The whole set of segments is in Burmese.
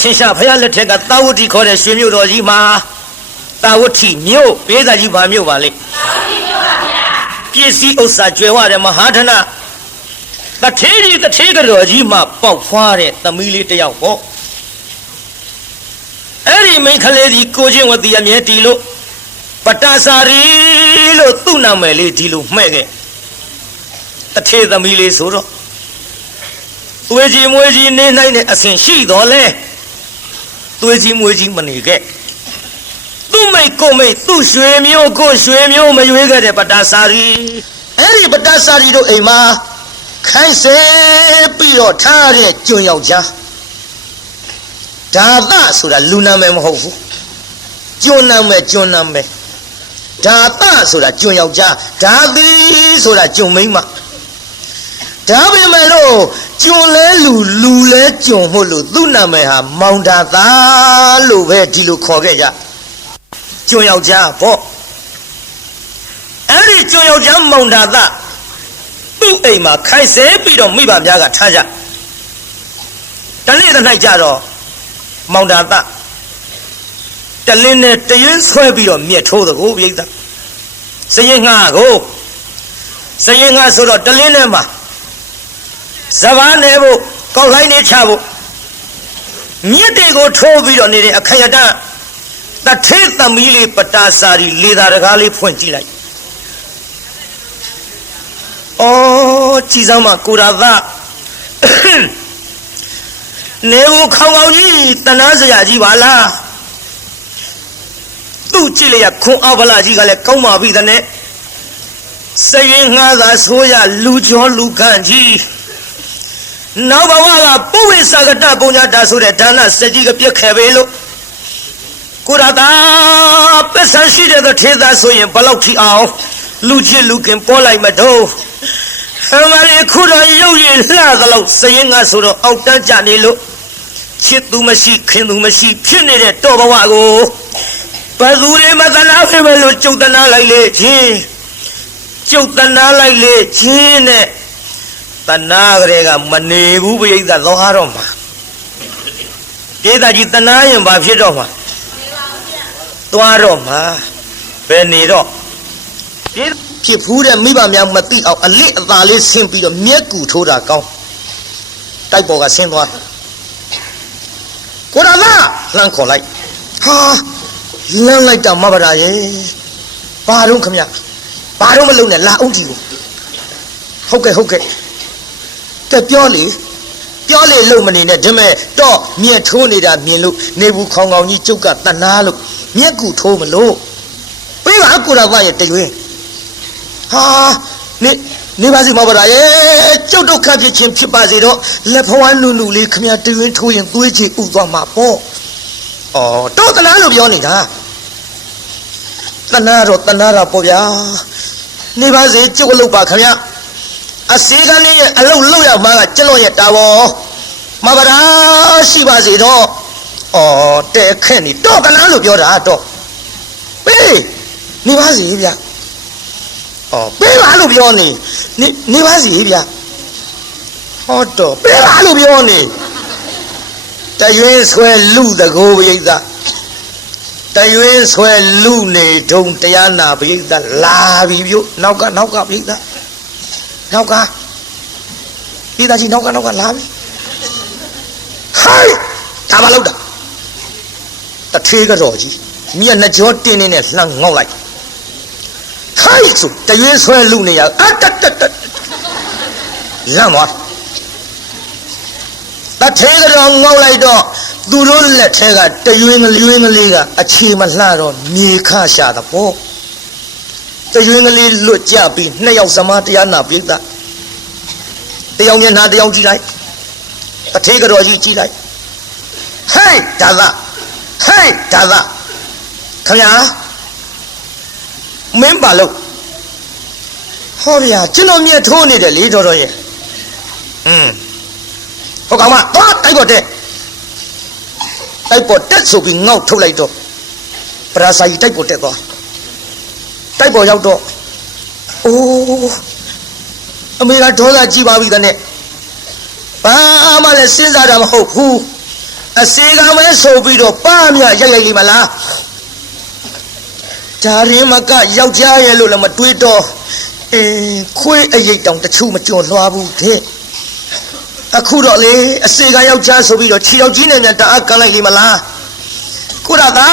ချင်းရှာဖယားလက်ထက်ကတာဝတိခေါ်တဲ့ရွှေမြို့တော်ကြီးမှာတာဝတိမြို့ပေးသားကြီးဘာမြို့ပါလဲပစ္စည်းဥစ္စာကျွယ်ဝတဲ့မဟာဓနတထေးကြီးတထေးကတော်ကြီးမှာပေါက်ဖွားတဲ့သမီးလေးတယောက်ပေါ့အဲ့ဒီမိန်းကလေးကြီးကိုချင်းဝတိအမြဲတီလို့ပတ္တစာရီလို့သူ့နာမည်လေးဒီလိုမှဲ့ခဲ့တထေးသမီးလေးဆိုတော့သွေးကြီးမွေးကြီးနေနိုင်တဲ့အဆင်ရှိတော်လဲသွေးကြီးမွေးကြီးမနေခဲ့သူ့မိတ်ကိုမိတ်သူ့ရွှေမျိုးကိုရွှေမျိုးမရွေးခဲ့တဲ့ပတ္တစာရီအဲ့ဒီပတ္တစာရီတို့အိမ်မှာခိုင်းစေပြီးတော့ထားတဲ့ကျွန်းယောက်ျားဒါသဆိုတာလူနာမည်မဟုတ်ဘူးကျွန်းနာမည်ကျွန်းနာမည်ဒါသဆိုတာကျွန်းယောက်ျားဒါသီဆိုတာကျွန်းမိန်းမဒါပေမဲ့လို့ကျွန်းလဲလူလဲကျွန်းမို့လို့သူ့နာမည်ဟာမောင်ဒါသာလို့ပဲဒီလိုခေါ်ခဲ့ကြကျွန်းယောက်ျားပေါ့အဲ့ဒီကျွန်းယောက်ျားမောင်ဒါသာသူ့အိမ်မှာခိုင်ဆဲပြီးတော့မိဘများကထားကြတနေ့တစ်နေ့ကြတော့မောင်ဒါသာတလင်းနဲ့တရွင်းဆွဲပြီးတော့မြက်ထိုးသကိုပြိဿစရင်ငှားကိုစရင်ငှားဆိုတော့တလင်းထဲမှာဇဘာနေဖို့ကောက်လိုက်နေချဖို့မြစ်တွေကိုထိုးပြီးတော့နေတဲ့အခရတတထေးသမီးလေးပတ္တစာရီလေသာတကားလေးဖွင့်ကြည့်လိုက်အော်ကြည်စမ်းမကိုရာသနေဘူးခေါင်းကြီးတနာစရာကြီးပါလားသူ့ကြည့်လျက်ခွန်အောက်ဗလာကြီးကလည်းကောင်းပါပြီတဲ့စရင်ငှားသာဆိုရလူကျော်လူခန့်ကြီးနောက်ဘဝကပုဝိသကတပုံညာတာဆိုတဲ့ဒါနစကြီးကပြက်ခဲ့ပဲလို့ကိုရတာပစ္စရှိတဲ့ထေသားဆိုရင်ဘလောက်ထိအောင်လူချစ်လူခင်ပေါ်လိုက်မတော့အမလေးခုတော့ရုပ်ရည်လှသလောက်စရင်ငါဆိုတော့အောက်တန်းကြနေလို့ချစ်သူမရှိခင်သူမရှိဖြစ်နေတဲ့တော်ဘဝကိုဘယ်သူတွေမသနာဖြစ်ပဲလို့ကျုပ်တနာလိုက်လေချင်းကျုပ်တနာလိုက်လေချင်းနဲ့တနာကလေးကမနေဘူးပြိဿသောဟာတော့မှာဒေသကြီးတနာရင်ဘာဖြစ်တော့မှာသွားတော့မှာဘယ်နေတော့ဖြစ်ဖူးတဲ့မိဘများမသိအောင်အလစ်အသာလေးဆင်းပြီးတော့မျက်ကူထိုးတာကောင်းတိုက်ပေါ်ကဆင်းသွားကိုရသာလှမ်းခေါ်လိုက်ဟာလမ်းလိုက်တာမပါရဲ့ဘာတော့ခမဘာတော့မလုံနဲ့လာအုပ်ကြီးကိုဟုတ်ကဲ့တက်ပြောလေလုံမနေနဲ့ဒါမဲ့တော့မြက်ထိုးနေတာမြင်လို့နေဘူးခေါင်ကြီးကျုပ်ကတနာလို့မြက်ကူထိုးမလို့ပေးပါကိုရသာရဲ့တရွင်းဟာနေပါစီမပါရဲ့ကျုပ်တို့ခက်ဖြစ်ချင်းဖြစ်ပါစေတော့လက်ဖွားနုလေးခမတရွင်းထိုးရင်သွေးချီဥသွားမှာပေါ့အော်တော့တနာလို့ပြောနေတာတနာတာပေါ့ဗျာနေပါစေကျုပ်လုပ်ပါခမအစေကလေးရဲ့အလုံးလောက်ရမှာကကျလို့ရဲ့တာဘောမပါတာရှိပါစေတော့အော်တဲ့ခက်နေတော့တနာလို့ပြောတာတော့ပေးနေပါစေဗျအော်ပေးပါလို့ပြောနေပါစီဗျဟောတော့ပေးပါလို့ပြောနေတရွင်းဆွဲလူတကိုပရိသတရွင်းဆွဲလူနေတုံတရားနာပရိသလာပြီပြုနောက်ကပရိသနောက်ကပိသားကြီးနောက်ကလာပြီဟိုင်းဒါမလို့တာတထေးကတော်ကြီးမြက်နှကြောတင်းနေနဲ့လှမ်းငေါက်လိုက်ဟိုင်းဆိုတရွေးဆွဲလူနေရအတလမ်းသွားတထေးကတော်ငေါက်လိုက်တော့သူတို့လက်ထဲကတရွေးကလေးကအခြေမလှတော့မြေခရှာတာပေါ့တရွေးကလေးလွတ်ကြပြီးနှစ်ယောက်စမားတရားနာပြိဿတယောက်မျက်နှာတယောက်ကြည့်လိုက်တထေးကတော်ကြီးကြည့်လိုက်ဟဲ့ဒါသာခင်ဗျာမင်းပါလို့ဟောဗျာကျွန်တော်မြက်ထိုးနေတယ်လေတော်ရဲ့ဟုတ်ကောင်မသွားတိုက်ပေါ်တက်ဆိုပြီးငေါက်ထုတ်လိုက်တော့ပရာစာကြီးတိုက်ပေါ်တက်သွားတိုက်ပေါ်ရောက်တော့အိုးအမေကဒေါသကြီးပါပြီတဲ့ဘာမှလည်းစဉ်းစားတာမဟုတ်ဘူး အစေကမဲဆိုပြီးတော့ပါမြရိုက်ရိုက်လေးမလားဒါရင်မကယောက်ျားရဲ့လို့လည်းမတွေးတော့ခွေးအရိတ်တောင်တချို့မကြော်လွှားဘူးတဲ့အခုတော့လေအစေကယောက်ျားဆိုပြီးတော့ခြေယောက်ကြီးနဲ့မြန်တအားကန်လိုက်လေးမလားကိုရသာ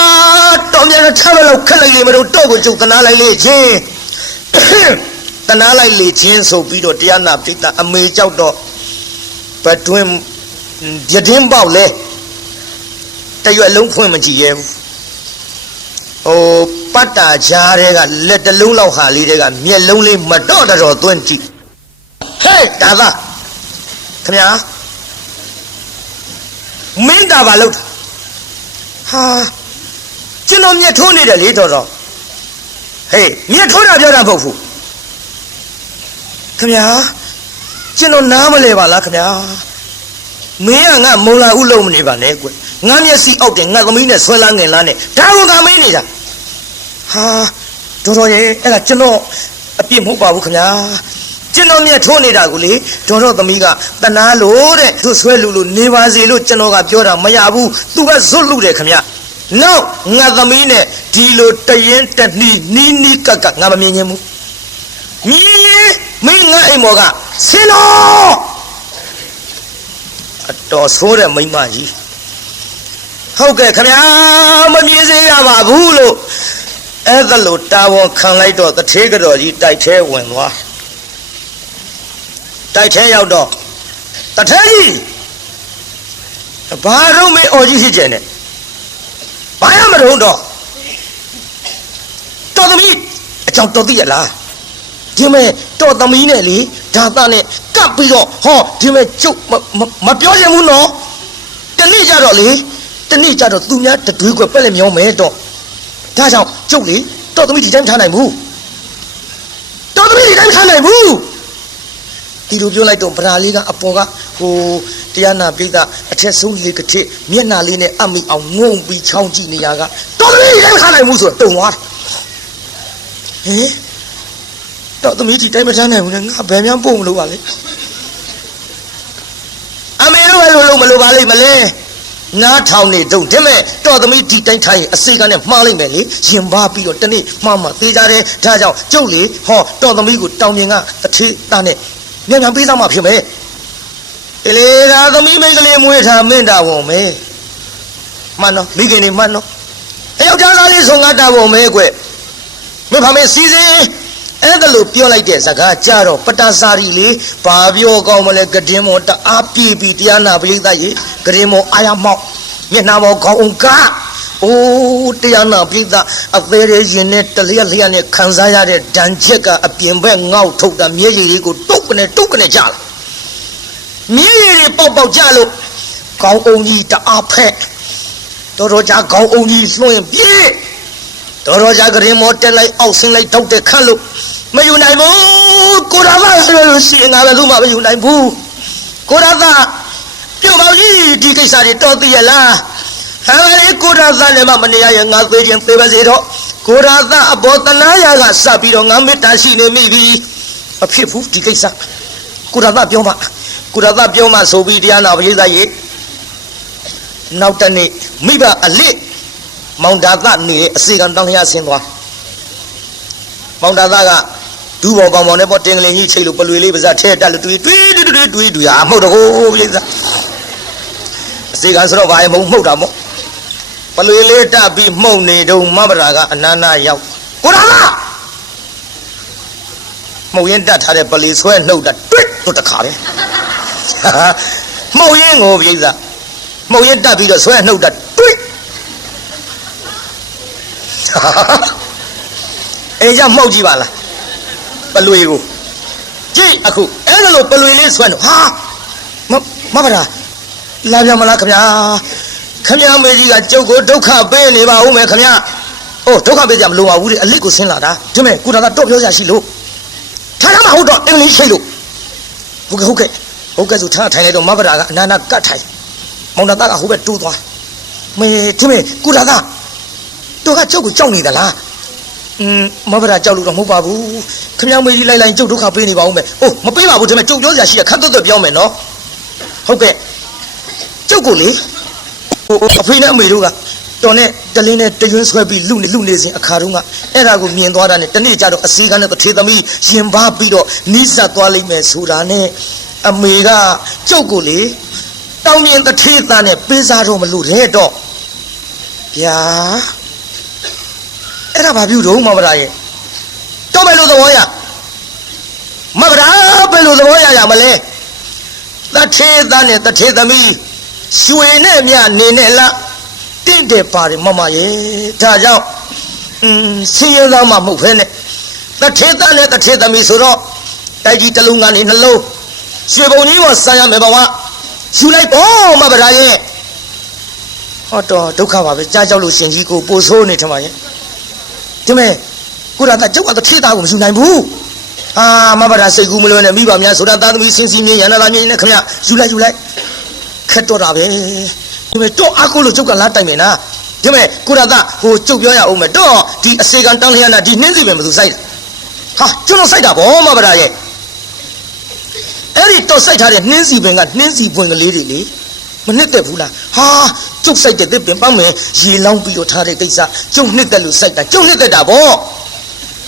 တော်မြန်ထားလို့ခက်လိုက်လေမလို့တော့ကိုကျုပ်တနာလိုက်လေချင်းတနာလိုက်လေချင်းဆိုပြီးတော့တရားနာပိဋကအမေကြောက်တော့ဘတွင်ရတင်းပေါက်လဲတရွက်လုံးဖွင့်မကြည့်ရဲဘူးပတ်တာကြားတဲ့ကလက်တလုံးလောက်ဟာလေးတဲ့ကမျက်လုံးလေးမတော့တော်သွင်းကြည့်ဟဲ့ဒါသာခင်ဗျာမင်းတာပါလို့ဟာကျွန်တော်မျက်ထိုးနေတယ်လေတော်တော်ဟေးမျက်ထိုးတာပြောတာမဟုတ်ဘူးခင်ဗျာကျွန်တော်နားမလဲပါလားခင်ဗျာမင်းကငါမုံလာဥလုံးမနေပါနဲ့ကွငါမျက်စိအောက်တယ်ငါသမီးနဲ့ဆွဲလာငင်လာနဲ့ဒါကမင်းနေတာဟာတော်တော်ရဲ့အဲ့ဒါကျွန်တော်အပြစ်မဟုတ်ပါဘူးခင်ဗျာကျွန်တော်မျက်ထိုးနေတာကိုလေတော်တော်သမီးကတနာလို့တဲ့သူဆွဲလူလို့နေပါစေလို့ကျွန်တော်ကပြောတာမရဘူးသူကဇွတ်လူတယ်ခင်ဗျနောက်ငါသမီးနဲ့ဒီလိုတရင်တနီနီးကကငါမမြင်ချင်ဘူးမြင်ရင်မင်းငါအိမ်မော်ကဆင်းလို့အတော်ဆိုးတဲ့မိန်းမကြီးဟုတ်ကဲ့ခင်ဗျာမမြင်စေရပါဘူးလို့အဲ့ဒါလို့တာဝန်ခံလိုက်တော့တထေးကတော်ကြီးတိုက်ထဲဝင်သွားတိုက်ထဲရောက်တော့တထေးကြီးဘာတော့မေးအော်ကြီးဖြစ်ကျင်နေဘာရမလို့တော့တော်သမီးအကြောင်းတော်သိရလားဒီမဲ့တော်သမီးနဲ့လေဒါသားနဲ့ကပ်ပြီးတော့ဟောဒီမဲ့ကျုပ်မပြောချင်ဘူးနော်တနေ့ကြတော့လေတနေ့ကြတော့သူများတတွေးကွက်ပက်လက်မြောင်းမယ်တော့ဒါကြောင့်ကျုပ်လေတော်သမီးဒီတိုင်းထားနိုင်ဘူးတော်သမီးဒီတိုင်းထားနိုင်ဘူးဒီလိုပြောလိုက်တော့ဗရာလေးကအပေါ်ကဟိုတရားနာပိဋကအထက်ဆုံးလေကတိမျက်နှာလေးနဲ့အမိအောင်ငုံပြီးချောင်းကြည့်နေရကတော်သမီးဒီတိုင်းထားနိုင်ဘူးဆိုတော့တုံသွားဟင်တော်သမီးဒီတိုင်းမထားနိုင်ဘူးလေငါဘယ်မှပို့မလို့ပါလေအမေတို့လည်းလုံးမလို့ပါလိမ့်မလဲနားထောင်နေတုံဒီမဲ့တော်သမီးဒီတိုင်းထားရင်အစေကနဲ့မှားလိုက်မယ်လေရင်ပါပြီးတော့တနေ့မှားမှသေးကြတယ်ဒါကြောင့်ကျုပ်လေဟောတော်သမီးကိုတောင်ပြင်ကတထေးသားနဲ့မြန်ပေးသားမှဖြစ်မယ်။လေသာသမီးမိန်းကလေးမွေးထားမင်းတာဝန်မယ်။မှန်တော့မိခင်နေမှန်တော့။ယောက်ျားသားလေးဆိုငါတာဝန်မယ်ကွ။မင်းဖမေစီစဉ်အဲ့ဒါလို့ပြောလိုက်တဲ့စကားကြတော့ပတ္တစာရီလေးဘာပြောကောင်းမလဲကဒင်းမောတအားပြေးပြီးတရားနာပရိသတ်ရေကဒင်းမောအာရမောက်မျက်နှာမောခေါင်းအောင်ကအိုးတရားနာပရိသတ်အသေးသေးရင်နဲ့တလျက်လျက်နဲ့ခံစားရတဲ့ဒဏ်ချက်ကအပြင်ဘက်ငေါက်ထုတ်တာမျက်ရည်လေးကိုတုတ်ကနေကြလာမျက်ရည်တွေပေါက်ကြလို့ခေါင်းအောင်ကြီးတအားဖက်တော်ကြာခေါင်းအောင်ကြီးလွှင့်ပြေးတော်ကြာကရင်မောတက်လိုက်အောက်ဆင်းလိုက်တောက်တဲ့ခန့်လို့မယူနိုင်ဘူးကိုရသာဆိုလို့ရှိရင်ငါလည်းလို့မယူနိုင်ဘူးကိုရသာပြုတ်ပေါင်းကြီးဒီကိစ္စတွေတော်သိရလားဟာလေကိုရသာလည်းမနေရရဲ့ငါသေးခြင်းသေးပါစေတော့ကိုရသာအဘောတနာယာကစပြီးတော့ငါမေတ္တာရှိနေမိပြီအဖြစ်ဘူးဒီကိစ္စကိုရသာပြောမှဆိုပြီးတရားနာပရိသတ်ရေနောက်တနေ့မိဘအလစ်မောင်ဒါသနေတဲ့အစီကံတောင်းလျာဆင်းသွားမောင်ဒါသကဒူးပေါ်ကောင်းပေါ်နဲ့ပေါ်တင်ကလေးကြီးချိတ်လို့ပလွေလေးပါးစထဲတက်လို့တွေးဟာမဟုတ်တော့ဘူးပရိသတ်အစီကံဆိုတော့ဘာမှမဟုတ်တာမို့ပလွေလေးတက်ပြီးမှုန်နေတော့မမရာကအနန္နာရောက်ကိုရာလာမှုန်ရင်တက်ထားတဲ့ပလီဆွဲနှုတ်တာတွတ်တော့တခါပဲမှုန်ရင်ကိုပရိသတ်မှုန်ရင်တက်ပြီးတော့ဆွဲနှုတ်တာတွတ်အိမ်ကြမှုတ်ကြည့်ပါလားပလွေကိုကြည့်အခုအဲ့ဒါလို့ပလွေလေးဆွဲတော့ဟာမမရာလာပြန်မလားခင်ဗျာမေကြီးကကျုပ်ကိုဒုက္ခပေးနေပါဦးမယ်ခင်ဗျာအိုးဒုက္ခပေးကြမလို့ပါဘူးလေအလစ်ကိုဆင်းလာတာဒီမဲ့ကုတာကတော့ပြောစရာရှိလို့ထားရမှာဟုတ်တော့အင်္ဂလိပ်ရှိလို့ဟုတ်ကဲ့ဆိုထားထိုင်လိုက်တော့မမရာကအနာနာကတ်ထိုင်မောင်တာကဟိုဘက်တိုးသွားမေဒီမဲ့ကုတာတော့ကကျုပ်ကိုကြောက်နေသလားမဘရာကြောက်လို့တော့မဟုတ်ပါဘူးခင်ဗျားမေကြီးလိုက်ကျုပ်ဒုက္ခပေးနေပါဦးမယ်အိုးမပေးပါဘူးဒါပေမဲ့ကျုပ်ပြောစရာရှိရခက်သွက်ပြောမယ်နော်ဟုတ်ကဲ့ကျုပ်ကိုလေ အဖေနဲ့အမေတို့ကတော်နဲ့တလင်းနဲ့တရွင်းဆွဲပြီးလူနေစဉ်အခါတုန်းကအဲ့ဒါကိုမြင်သွားတာနဲ့တနေ့ကျတော့အစီကန်းနဲ့တထေသမီးရင်ပါပြီးတော့နီးစပ်သွားလိမ့်မယ်ဆိုတာနဲ့အမေကကျုပ်ကိုလေတောင်းမြင်တထေသားနဲ့ပေးစားတော့မလို့တဲ့တော့ဗျာအဲ့ဒါဘာပြုတော့မဗရာရဲ့တော့ဘယ်လိုသဘောရမဗရာဘယ်လိုသဘောရမလဲတထေသားနဲ့တထေသမီးရွှေနဲ့မြနေနဲ့လားတင့်တယ်ပါတယ်မမရဲ့ဒါကြောင့်စင်းရဲသားမှမဟုတ်ဖဲနဲ့တထေသားနဲ့တထေသမီးဆိုတော့တိုက်ကြီးတစ်လုံးကနေနှလုံးရွှေပုံကြီးကိုဆန်းရမယ်ဘဝယူလိုက်ပေါ့မဗရာရဲ့ဟောတော့ဒုက္ခပါပဲကြားကြောက်လို့ရှင်ကြီးကိုပို့ဆိုးနေထမရဲ့ဒီမဲ့ကိုရတာကျုပ်ကတထေသားကိုမယူနိုင်ဘူးမဗရာစိတ်ကူးမလွယ်နဲ့မိဘများဆိုတာသားသမီးစင်စီမြင်ရန်နာမြင်နဲ့ခင်ဗျယူလိုက်ခက်တော့တာပဲဒီမဲ့တော့အကုလို့ကျုပ်ကလာတိုင်မယ်နာဒီမဲ့ကိုရတာဟိုကျုပ်ပြောရအောင်မယ်တော့ဒီအစေကန်တန်းလျက်နာဒီနှင်းစီပဲမသူစိုက်တာကျွန်တော်စိုက်တာဗောမဗရာရဲ့အဲ့ဒီတော့စိုက်ထားတဲ့နှင်းစီပင်ကနှင်းစီပွင့်ကလေးတွေလေမနစ်သက်ဘူးလားကျုပ်စိုက်တဲ့တစ်ပင်ပန်းမယ်ရေလောင်းပြီးတော့ထားတဲ့ကိစ္စကျုပ်နှစ်သက်လို့စိုက်တာကျုပ်နှစ်သက်တာဗော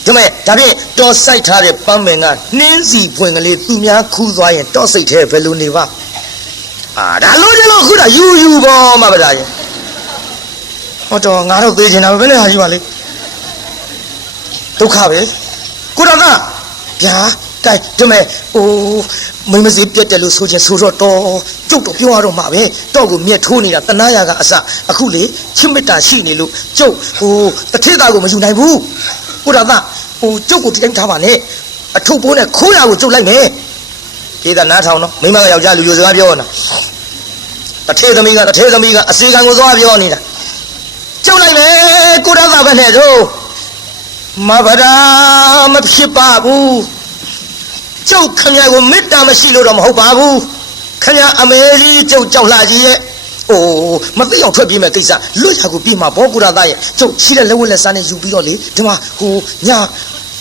ဒါမဲ့ဒါဖြင့်တော့စိုက်ထားတဲ့ပန်းပင်ကနှင်းစီပွင့်ကလေးသူများခူးသွားရင်တော့စိတ်ထဲဘယ်လိုနေပါဒါလို့ကျလို့ခုတာယူဗောမဗရာရဲ့ဟောတော့ငါတော့သေးချင်တာပဲနဲ့ဟာကြီးပါလေဒုက္ခပဲကိုတော်ကဗျာကဲဒီမဲ့မိမစီပြတ်တယ်လို့ဆိုချင်ဆိုတော့ကျုပ်တော့ပြောရတော့မှာပဲတော့ကိုမြက်ထိုးနေတာတနာရကအစအခုလေချစ်မေတ္တာရှိနေလို့ကျုပ်တထေသားကိုမယူနိုင်ဘူးကိုတော်ကကျုပ်ကိုတိတိုင်းထားပါနဲ့အထုပ်ပိုးနဲ့ခိုးရကိုကျုပ်လိုက်မယ်ပြေးတာနားထောင်တော့မိမကယောက်ျားလူစကားပြောနေတာတထေသမီးကအစီကံကိုသွားပြောနေတာကျုပ်လိုက်မယ်ကိုတော်ကပဲနဲ့တော့မဗရာမဖြစ်ပါဘူးကျုပ်ခင်ဗျာကိုမေတ္တာမရှိလို့တော့မဟုတ်ပါဘူးခင်ဗျာအမေကြီးကျုပ်ကြောက်လာကြီးရဲ့မသိအောင်ထွက်ပြေးမဲ့ကိစ္စလွတ်ရကိုပြေးမှာဘောကုရသားရဲ့ကျုပ်ရှိတဲ့လက်ဝက်လက်စားနဲ့ယူပြီးတော့လေဒီမှာည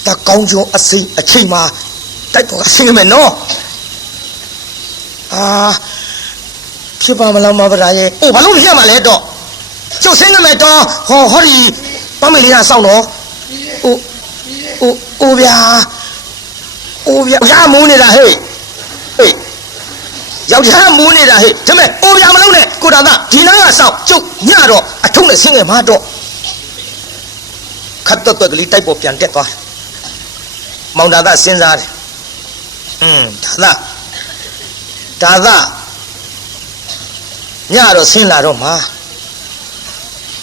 တကောင်းကျော်အချိန်မှာတိုက်ပေါ်ကဆင်းမယ်နော်ဖြစ်ပါမလားမဗရာရဲ့ဘာလို့ဖြစ်မှာလဲတော့ကျုပ်ဆင်းနေမယ်တော့ဟောဒီပမေလေးကစောင့်တော့ဗျာရမိုးနေတာဟဲ့ယောက်ျားမိုးနေတာဟဲ့ဒါမဲ့ဗျာမလုံးနဲ့ကိုတာကဒီနားကစောင့်ကျုပ်ညတော့အထုံးနဲ့ဆင်းငယ်မှာတော့ခတ်တော့ကလေးတိုက်ပေါ်ပြန်တက်သွားမောင်တာကစဉ်းစားတယ်ဒါသာညတော့ဆင်းလာတော့မှာ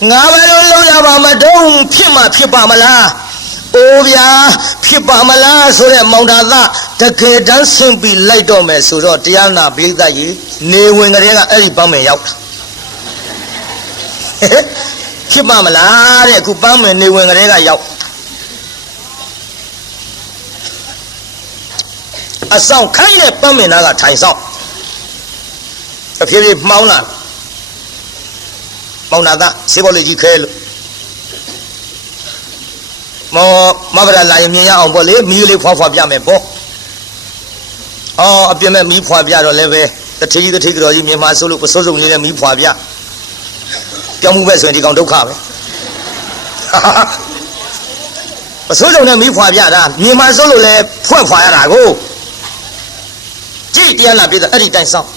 ငါဘယ်လိုလုပ်ရပါမတုံးဖြစ်ပါမလားဗျာဖြစ်ပါမလားဆိုတဲ့မောင်တာကတကယ်တမ်းဆင်းပြီးလိုက်တော့မယ်ဆိုတော့တရားနာပိဋကကြီးနေဝင်ကလေးကအဲ့ဒီပန်းမယ်ရောက်တာဖြစ်ပါမလားတဲ့အခုပန်းမယ်နေဝင်ကလေးကရောက်အဆောင်ခိုင်းတဲ့ပန်းမယ်နာကထိုင်ဆောင်အဖြည်းဖြည်းမှောင်းလာမောင်နာကစေဘောလေးကြီးခဲလို့မဗရာလာရင်မြင်ရအောင်ပေါ့လေမီးလေးဖွာပြမယ်ပေါ့အပြင်းမဲ့မီးဖွာပြတော့လည်းပဲတထေကြီးတော်ကြီးမြန်မာဆိုလို့ပစိုးစုံလေးနဲ့မီးဖွာပြပြောင်းမှုပဲဆိုရင်ဒီကောင်ဒုက္ခပဲပစိုးစုံနဲ့မီးဖွာပြတာမြန်မာဆိုလို့လည်းဖွာရတာကိုကြည့်တရားလာပြတဲ့အဲ့ဒီတိုင်ဆောင်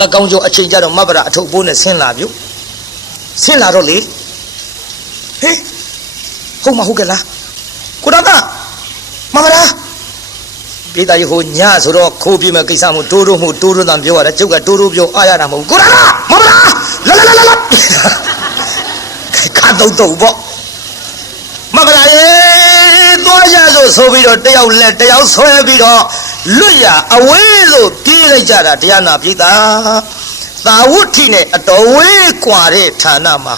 တကောင်ကျော်အချိန်ကြတော့မဗရာအထုပ်ပိုးနဲ့ဆင်းလာပြုဆင်းလာတော့လေဟေးဟုတ်ကဲ့လားကိုတော်ကမဗရာပိတာကြီးဟိုညဆိုတော့ခိုးပြမဲ့ကိစ္စမို့တိုးတန်ပြောရတယ်ကျုပ်ကတိုးပြောအားရတာမဟုတ်ကိုတော်ကမဗရာလာခါတော့ပေါ့မဗရာရေသွားရဆိုပြီးတော့တယောက်လက်တယောက်ဆွဲပြီးတော့လွတ်ရအဝေးလို့ပြေးလိုက်ကြတာတရားနာပိတာသာဝုဋ္ဌိနဲ့အတော်ဝေးกว่าတဲ့ဌာနမှာ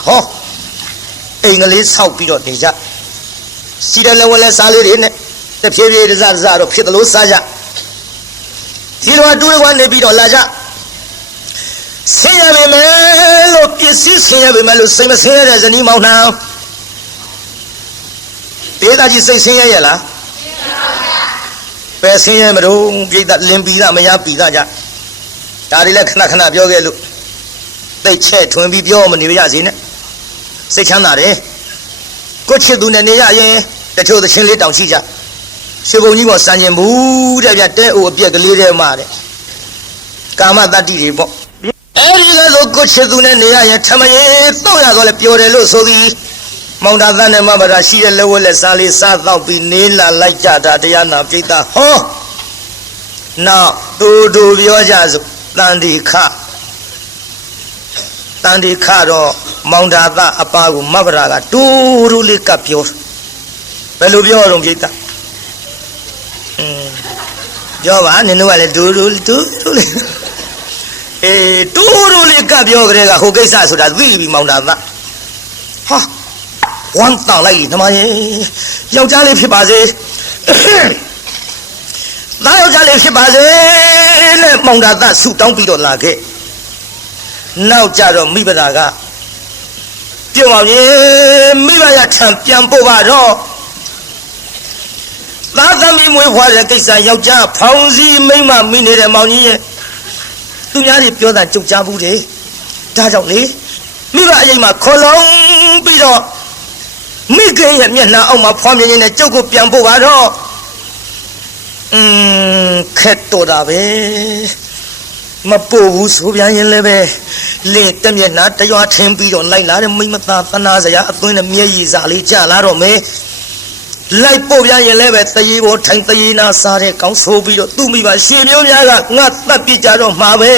အိမ်ကလေးဆောက်ပြီးတော့နေကြစီတယ်လည်းဝလဲစားလေးတွေနဲ့တဖြည်းဖြည်းတစားတော့ဖြစ်တယ်လို့စားကြဒီလိုတူကနေပြီးတော့လာကြဆင်းရပေမဲ့လို့ပစ္စည်းဆင်းရပေမဲ့လို့စိတ်မဆင်းရတဲ့ဇနီးမောင်နှံဒေသကြီးစိတ်ဆင်းရရဲ့လားပဲဆင်းရဲမလို့ပြိတ္တလင်းပြီးသားမရပြီးသားကြဒါတွေလည်းခဏပြောခဲ့လို့ တိတ်ချက်ထွင်ပြီးပြောမနေရစေနဲ့စိတ်ချမ်းသာတယ်ကိုချစ်သူနဲ့နေရရင်တချို့သချင်းလေးတောင်ရှိကြရွှေဘုံကြီးပေါ်စံကျင်ဘူးတဲ့ဗျတဲအိုအပြက်ကလေးတဲ့မှာတဲ့ကာမတတ္တိတွေပေါ့အဲဒီကဆိုကိုချစ်သူနဲ့နေရရင်ထမရေတော့ရတော့လဲပြောတယ်လို့ဆိုသည်မောင်တာသန်းနဲ့မမရာရှိတဲ့လက်ဝဲလက်စားလေးစားတော့ပြီးနေလာလိုက်ကြတာတရားနာပြိတ္တာဟောနောက်တူပြောကြစို့တန်ဒီခတော့မောင်တာသအပါကိုမမရာကတူလေးကပ်ပြောဘယ်လိုပြောတော့ပြိတ္တာပြောပါနင်တို့ကလည်းတူလေးတူလေးကပြောကြတဲ့ကဟိုကိစ္စဆိုတာသိပြီမောင်တာသဟာဝမ်းတောင်းလိုက်နမရေယောက်ျားလေးဖြစ်ပါစေသားယောက်ျားလေးဖြစ်ပါစေနဲ့မောင်တာသဆူတောင်းပြီးတော့လာခဲ့နောက်ကြတော့မိဘတာကပြုံအောင်ရေမိဘရထံပြန်ပို့ပါတော့သားသမီးမွေးဖွားတဲ့ကိစ္စယောက်ျားဖောင်စီမိမမိနေတဲ့မောင်ကြီးရဲ့သူများတွေပြောတာကြုတ်ကြဘူးတယ်ဒါကြောင့်လေမိဘအရင်မှာခေါ်လုံးပြီးတော့မိခင်ရဲ့မျက်နှာအောက်မှာဖွားမြင်နေတဲ့ကျုပ်ကိုပြန်ပို့ပါတော့ခက်တော်တာပဲမပို့ဘူးဆိုပြန်ရင်လည်းပဲလင့်တက်မျက်နှာတရွာထင်းပြီးတော့လိုက်လာတဲ့မိမသားသနာစရာအသွင်းနဲ့မျက်ရည်စာလေးကြလာတော့မယ်လိုက်ပို့ပြန်ရင်လည်းပဲတရေပေါ်ထိုင်တရေနာစားတဲ့ကောင်းဆိုပြီးတော့သူ့မိဘရှင်မျိုးများကငါတပ်ပြကြတော့မှာပဲ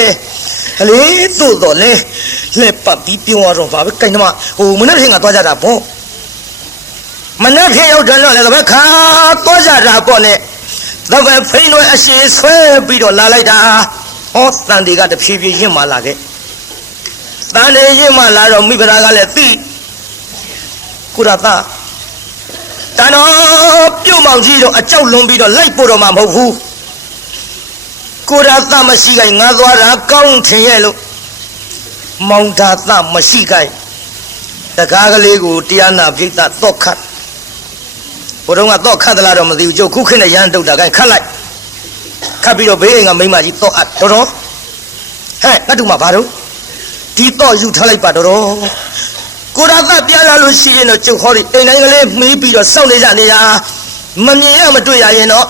ဟလေသို့တော်လဲလက်ပတ်ပြီးပြောရတော့ပါပဲကိုင်သမားဟိုမနေ့ကသွားကြတာပေါ့မနေ့ကရောက်တယ်လို့လည်းပဲခါသွားကြတာပေါ့နဲ့တော့ပဲဖိနှွဲအရှိဆွဲပြီးတော့လာလိုက်တာဟောတန်တွေကတဖြည်းဖြည်းရင့်မာလာခဲ့တန်တွေရင့်မာလာတော့မိဖုရားကလည်းသိကုရသတန်တော်ပြုတ်မောင်ကြီးတော့အကြောက်လွန်ပြီးတော့လိုက်ပို့တော့မှမဟုတ်ဘူးကိုရသမရှိခိုင်ငါသွားတာကောင်းထင်ရဲ့လို့မောင်တာသမရှိခိုင်တကားကလေးကိုတရားနာပြိတ္တတော့ခတ်ဘုရုံးကတော့ခတ်သလားတော့မသိဘူးကျုပ်ခုခေတ်နဲ့ရန်တုတ်တာခိုင်ခတ်လိုက်ခတ်ပြီးတော့ဘေးအိမ်ကမိမကြီးတော့အပ်တော်ဟဲ့ငါတို့မှဘာတော့ဒီတော့ယူထားလိုက်ပါတော်ကိုရသပြန်လာလို့ရှိရင်တော့ကျုပ်ဟောဒီအိမ်တိုင်းကလေးမီးပြီးတော့စောင့်နေကြနေတာမမြင်ရမတွေ့ရရင်တော့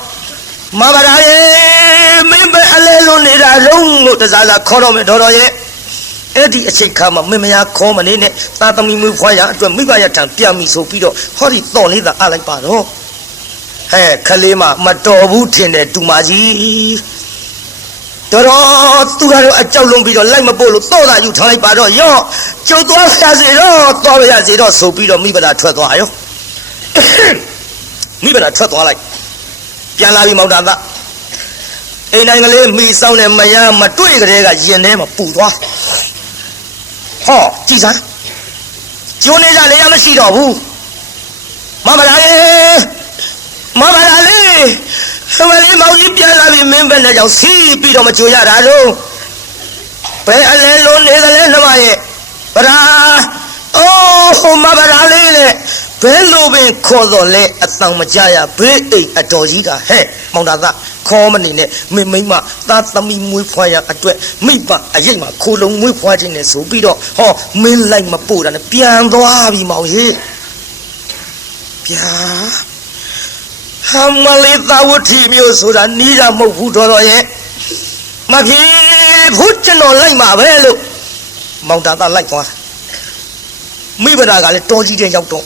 မဘာရာရဲ့မင်းပဲအလဲလုံးနေတာလုံးလို့တစားစားခေါ်တော့မယ်တော်ရဲ့အဲ့ဒီအချိန်ခါမှာမင်းမယားခေါ်မနေနဲ့သာသမီမွေးဖွားရအတွက်မိဘရထံပြန်ပြီဆိုပြီးတော့ဟောဒီတော့လေးသာအလိုက်ပါတော့ဟဲ့ခလေးမမတော်ဘူးထင်တယ်တူမကြီးတော်သူကတော့အကြောက်လုံးပြီးတော့လိုက်မပို့လို့တော့သာယူထားလိုက်ပါတော့ရော့ကျုပ်သွားရစီတော့သွားရစီတော့ဆိုပြီးတော့မိဘတာထွက်သွားရောမိဘတာထွက်သွားလိုက်ပြန်လာပြီမောင်တာသအိမ်တိုင်းကလေးမိဆောင်တဲ့မယားမတွေ့ကြတဲ့ကရင်ထဲမှာပူသွားဟောကြည်စမ်းကျိုးနေကြလေရမရှိတော့ဘူးမမလာလေမမလာလေဟိုလေးမောင်ကြီးပြန်လာပြီမင်းပဲနဲ့ကြောင့်စီးပြီးတော့မကြိုရတာလို့ဘယ်အလဲလုံးနေသလဲနှမရဲ့ဗရာအိုးဟိုမဗရာလေးလေဘယ်လိုပဲခေါ်တော့လဲအတောင်မကြရဘေးအိမ်အတော်ကြီးကဟဲ့မောင်တာသခေါ်မနေနဲ့မိမသားသမီးမွေးဖွားရအတွက်မိဘအရေးမှာခိုလုံးမွေးဖွားခြင်းနဲ့ဆိုပြီးတော့ဟောမင်းလိုက်မပို့တာနဲ့ပြန်သွားပြီမောင်ကြီးဗျာဟမလေးသာဝတိမျိုးဆိုတာနီးတာမဟုတ်ဘူးတော်ရဲ့မဖြစ်ဘူးကျွန်တော်လိုက်မှာပဲလို့မောင်တာသလိုက်သွားမိဘတာကလည်းတော်ကြီးတဲ့ရောက်တော့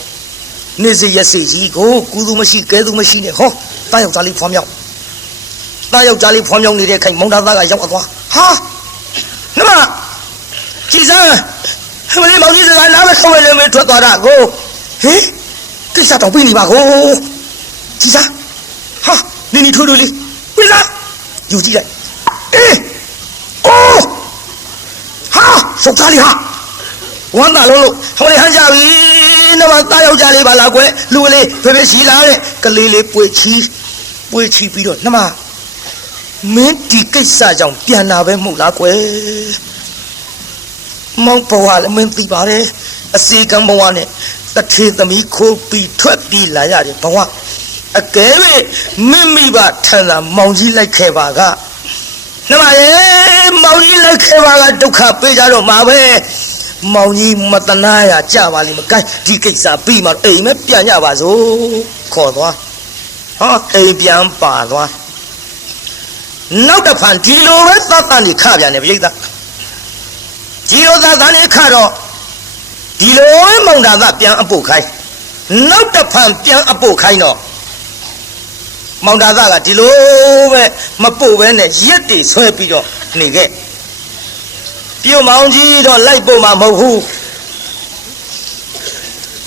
နေစေရစေကြီးကိုကူသူမရှိကဲသူမရှိနဲ့ဟောတာယောက်ျားလေးဖွားမြောက်တာယောက်ျားလေးဖွားမြောက်နေတဲ့ခိုင်မောင်တာသားကရောက်သွားဟာနမကြည်စမ်းမလေးမောင်ကြီးစကားနားမဆုံးလည်းမထွက်သွားတာကိုဟင်ကိစ္စတော့ပြီးနေပါကိုကြည်စမ်းဟာနီထိုးလေးပြီးစားယူကြည့်လိုက်အေးအိုးဟာစုပ်သားလေးဟာဝမ်းသာလို့ဟောလေဟန်ကြပြီနမတာယောက်ျားလေးပါလားကွယ်လူလေးဖေဖေရှိလာတဲ့ကလေးလေးပွေချီပြီးတော့နမမင်းဒီကိစ္စကြောင့်ပြန်လာပဲမဟုတ်လားကွယ်မောင်ဘဝလည်းမင်းသိပါတယ်အစီကံဘဝနဲ့တထေသမီးခိုးပြီးထွက်ပြေးလာရတယ်ဘဝအကယ်၍မိဘထန်လာမောင်ကြီးလိုက်ခဲ့ပါကနမရေမောင်ကြီးလိုက်ခဲ့ပါကဒုက္ခပေးကြတော့မှာပဲ မောင်ကြီးမတနာရကြပါလိမ့်မကိုင်းဒီကိစ္စပြီးမှအိမ်မဲပြန်ကြပါစို့ခေါ်သွားဟောအိမ်ပြန်ပါသွားနောက်တစ်ဖန်ဒီလိုပဲသတ်တန်နေခပြန်တယ်ပြိဿဒီလိုသတ်တန်နေခတော့ဒီလိုပဲမောင်တာကပြန်အပုတ်ခိုင်းနောက်တစ်ဖန်ပြန်အပုတ်ခိုင်းတော့မောင်တာကဒီလိုပဲမပုတ်ပဲနဲ့ရက်တွေဆွဲပြီးတော့နေခဲ့ပြုံမောင်ကြီးတော့လိုက်ပို့မှာမဟုတ်ဘူး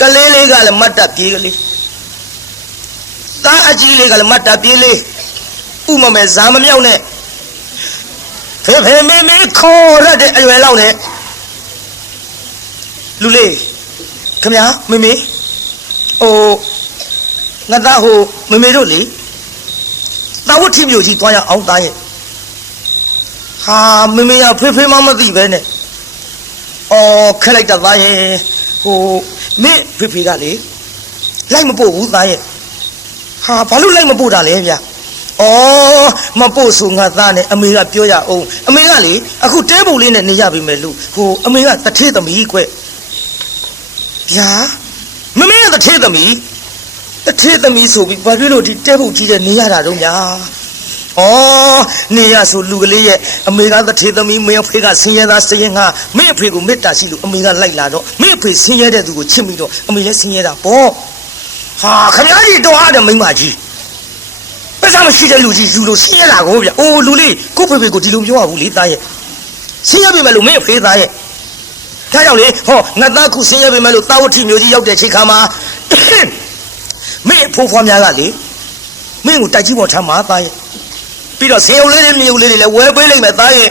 ကလေးလေးကလည်းမတ်တပ်ပြေးကလေးသားအကြီးလေးကလည်းမတ်တပ်ပြေးလေးဥမမဲဇာမမြောက်နဲ့ဖေဖေမေမေခေါ်ရတဲ့အရွယ်လောက်နဲ့လူလေးခမမေမေဟိုငါသားဟိုမေမေတို့လေတာဝတ်ထီမျိုးကြီးသွားရအောင်သားရဲ့ဟာမေမေကဖေဖေမမသိပဲနဲ့အော်ခက်လိုက်တာသားရဲ့ဟိုမေဖေဖေကလေလိုက်မပို့ဘူးသားရဲ့ဟာဘာလို့လိုက်မပို့တာလဲဗျာအော်မပို့ဆိုငါသားနဲ့အမေကပြောရအောင်အမေကလေအခုတဲပုံလေးနဲ့နေရပြီမဲ့လူဟိုအမေကတထေးသမီးကွဗျာမမေကတထေးသမီးဆိုပြီးဘာဖြစ်လို့ဒီတဲပုံကြီးတဲ့နေရတာတော့ညာဩနေရဆိုလူကလေးရဲ့အမေကတထေးသမီးမင်းအဖေကဆင်းရဲသားစရင်ငါမင်းအဖေကိုမေတ္တာရှိလို့အမေကလိုက်လာတော့မင်းအဖေဆင်းရဲတဲ့သူကိုချစ်မိတော့အမေလည်းဆင်းရဲတာပေါ့ဟာခင်ဗျားကြီးတော့အားတယ်မိမကြီးပစ္စမရှိတဲ့လူကြီးယူလို့ဆင်းရဲတာကိုဗျအိုးလူလေးကိုဖေဖေကိုဒီလိုပြောရဘူးလေသားရဲ့ဆင်းရဲပြီမဲ့လို့မင်းအဖေသားရဲ့ဒါကြောင့်လေဟောငါသားခုဆင်းရဲပြီမဲ့လို့တာဝတိမျိုးကြီးရောက်တဲ့ချိန်ခါမှာမင်းဖိုးဖွားများကလေမင်းကိုတိုက်ကြီးပေါ်ထားမှာသားရဲ့ပြီးတော့ဆေးုံလေးတွေမြေုံလေးတွေလည်းဝဲပေးလိုက်မယ်သားရဲ့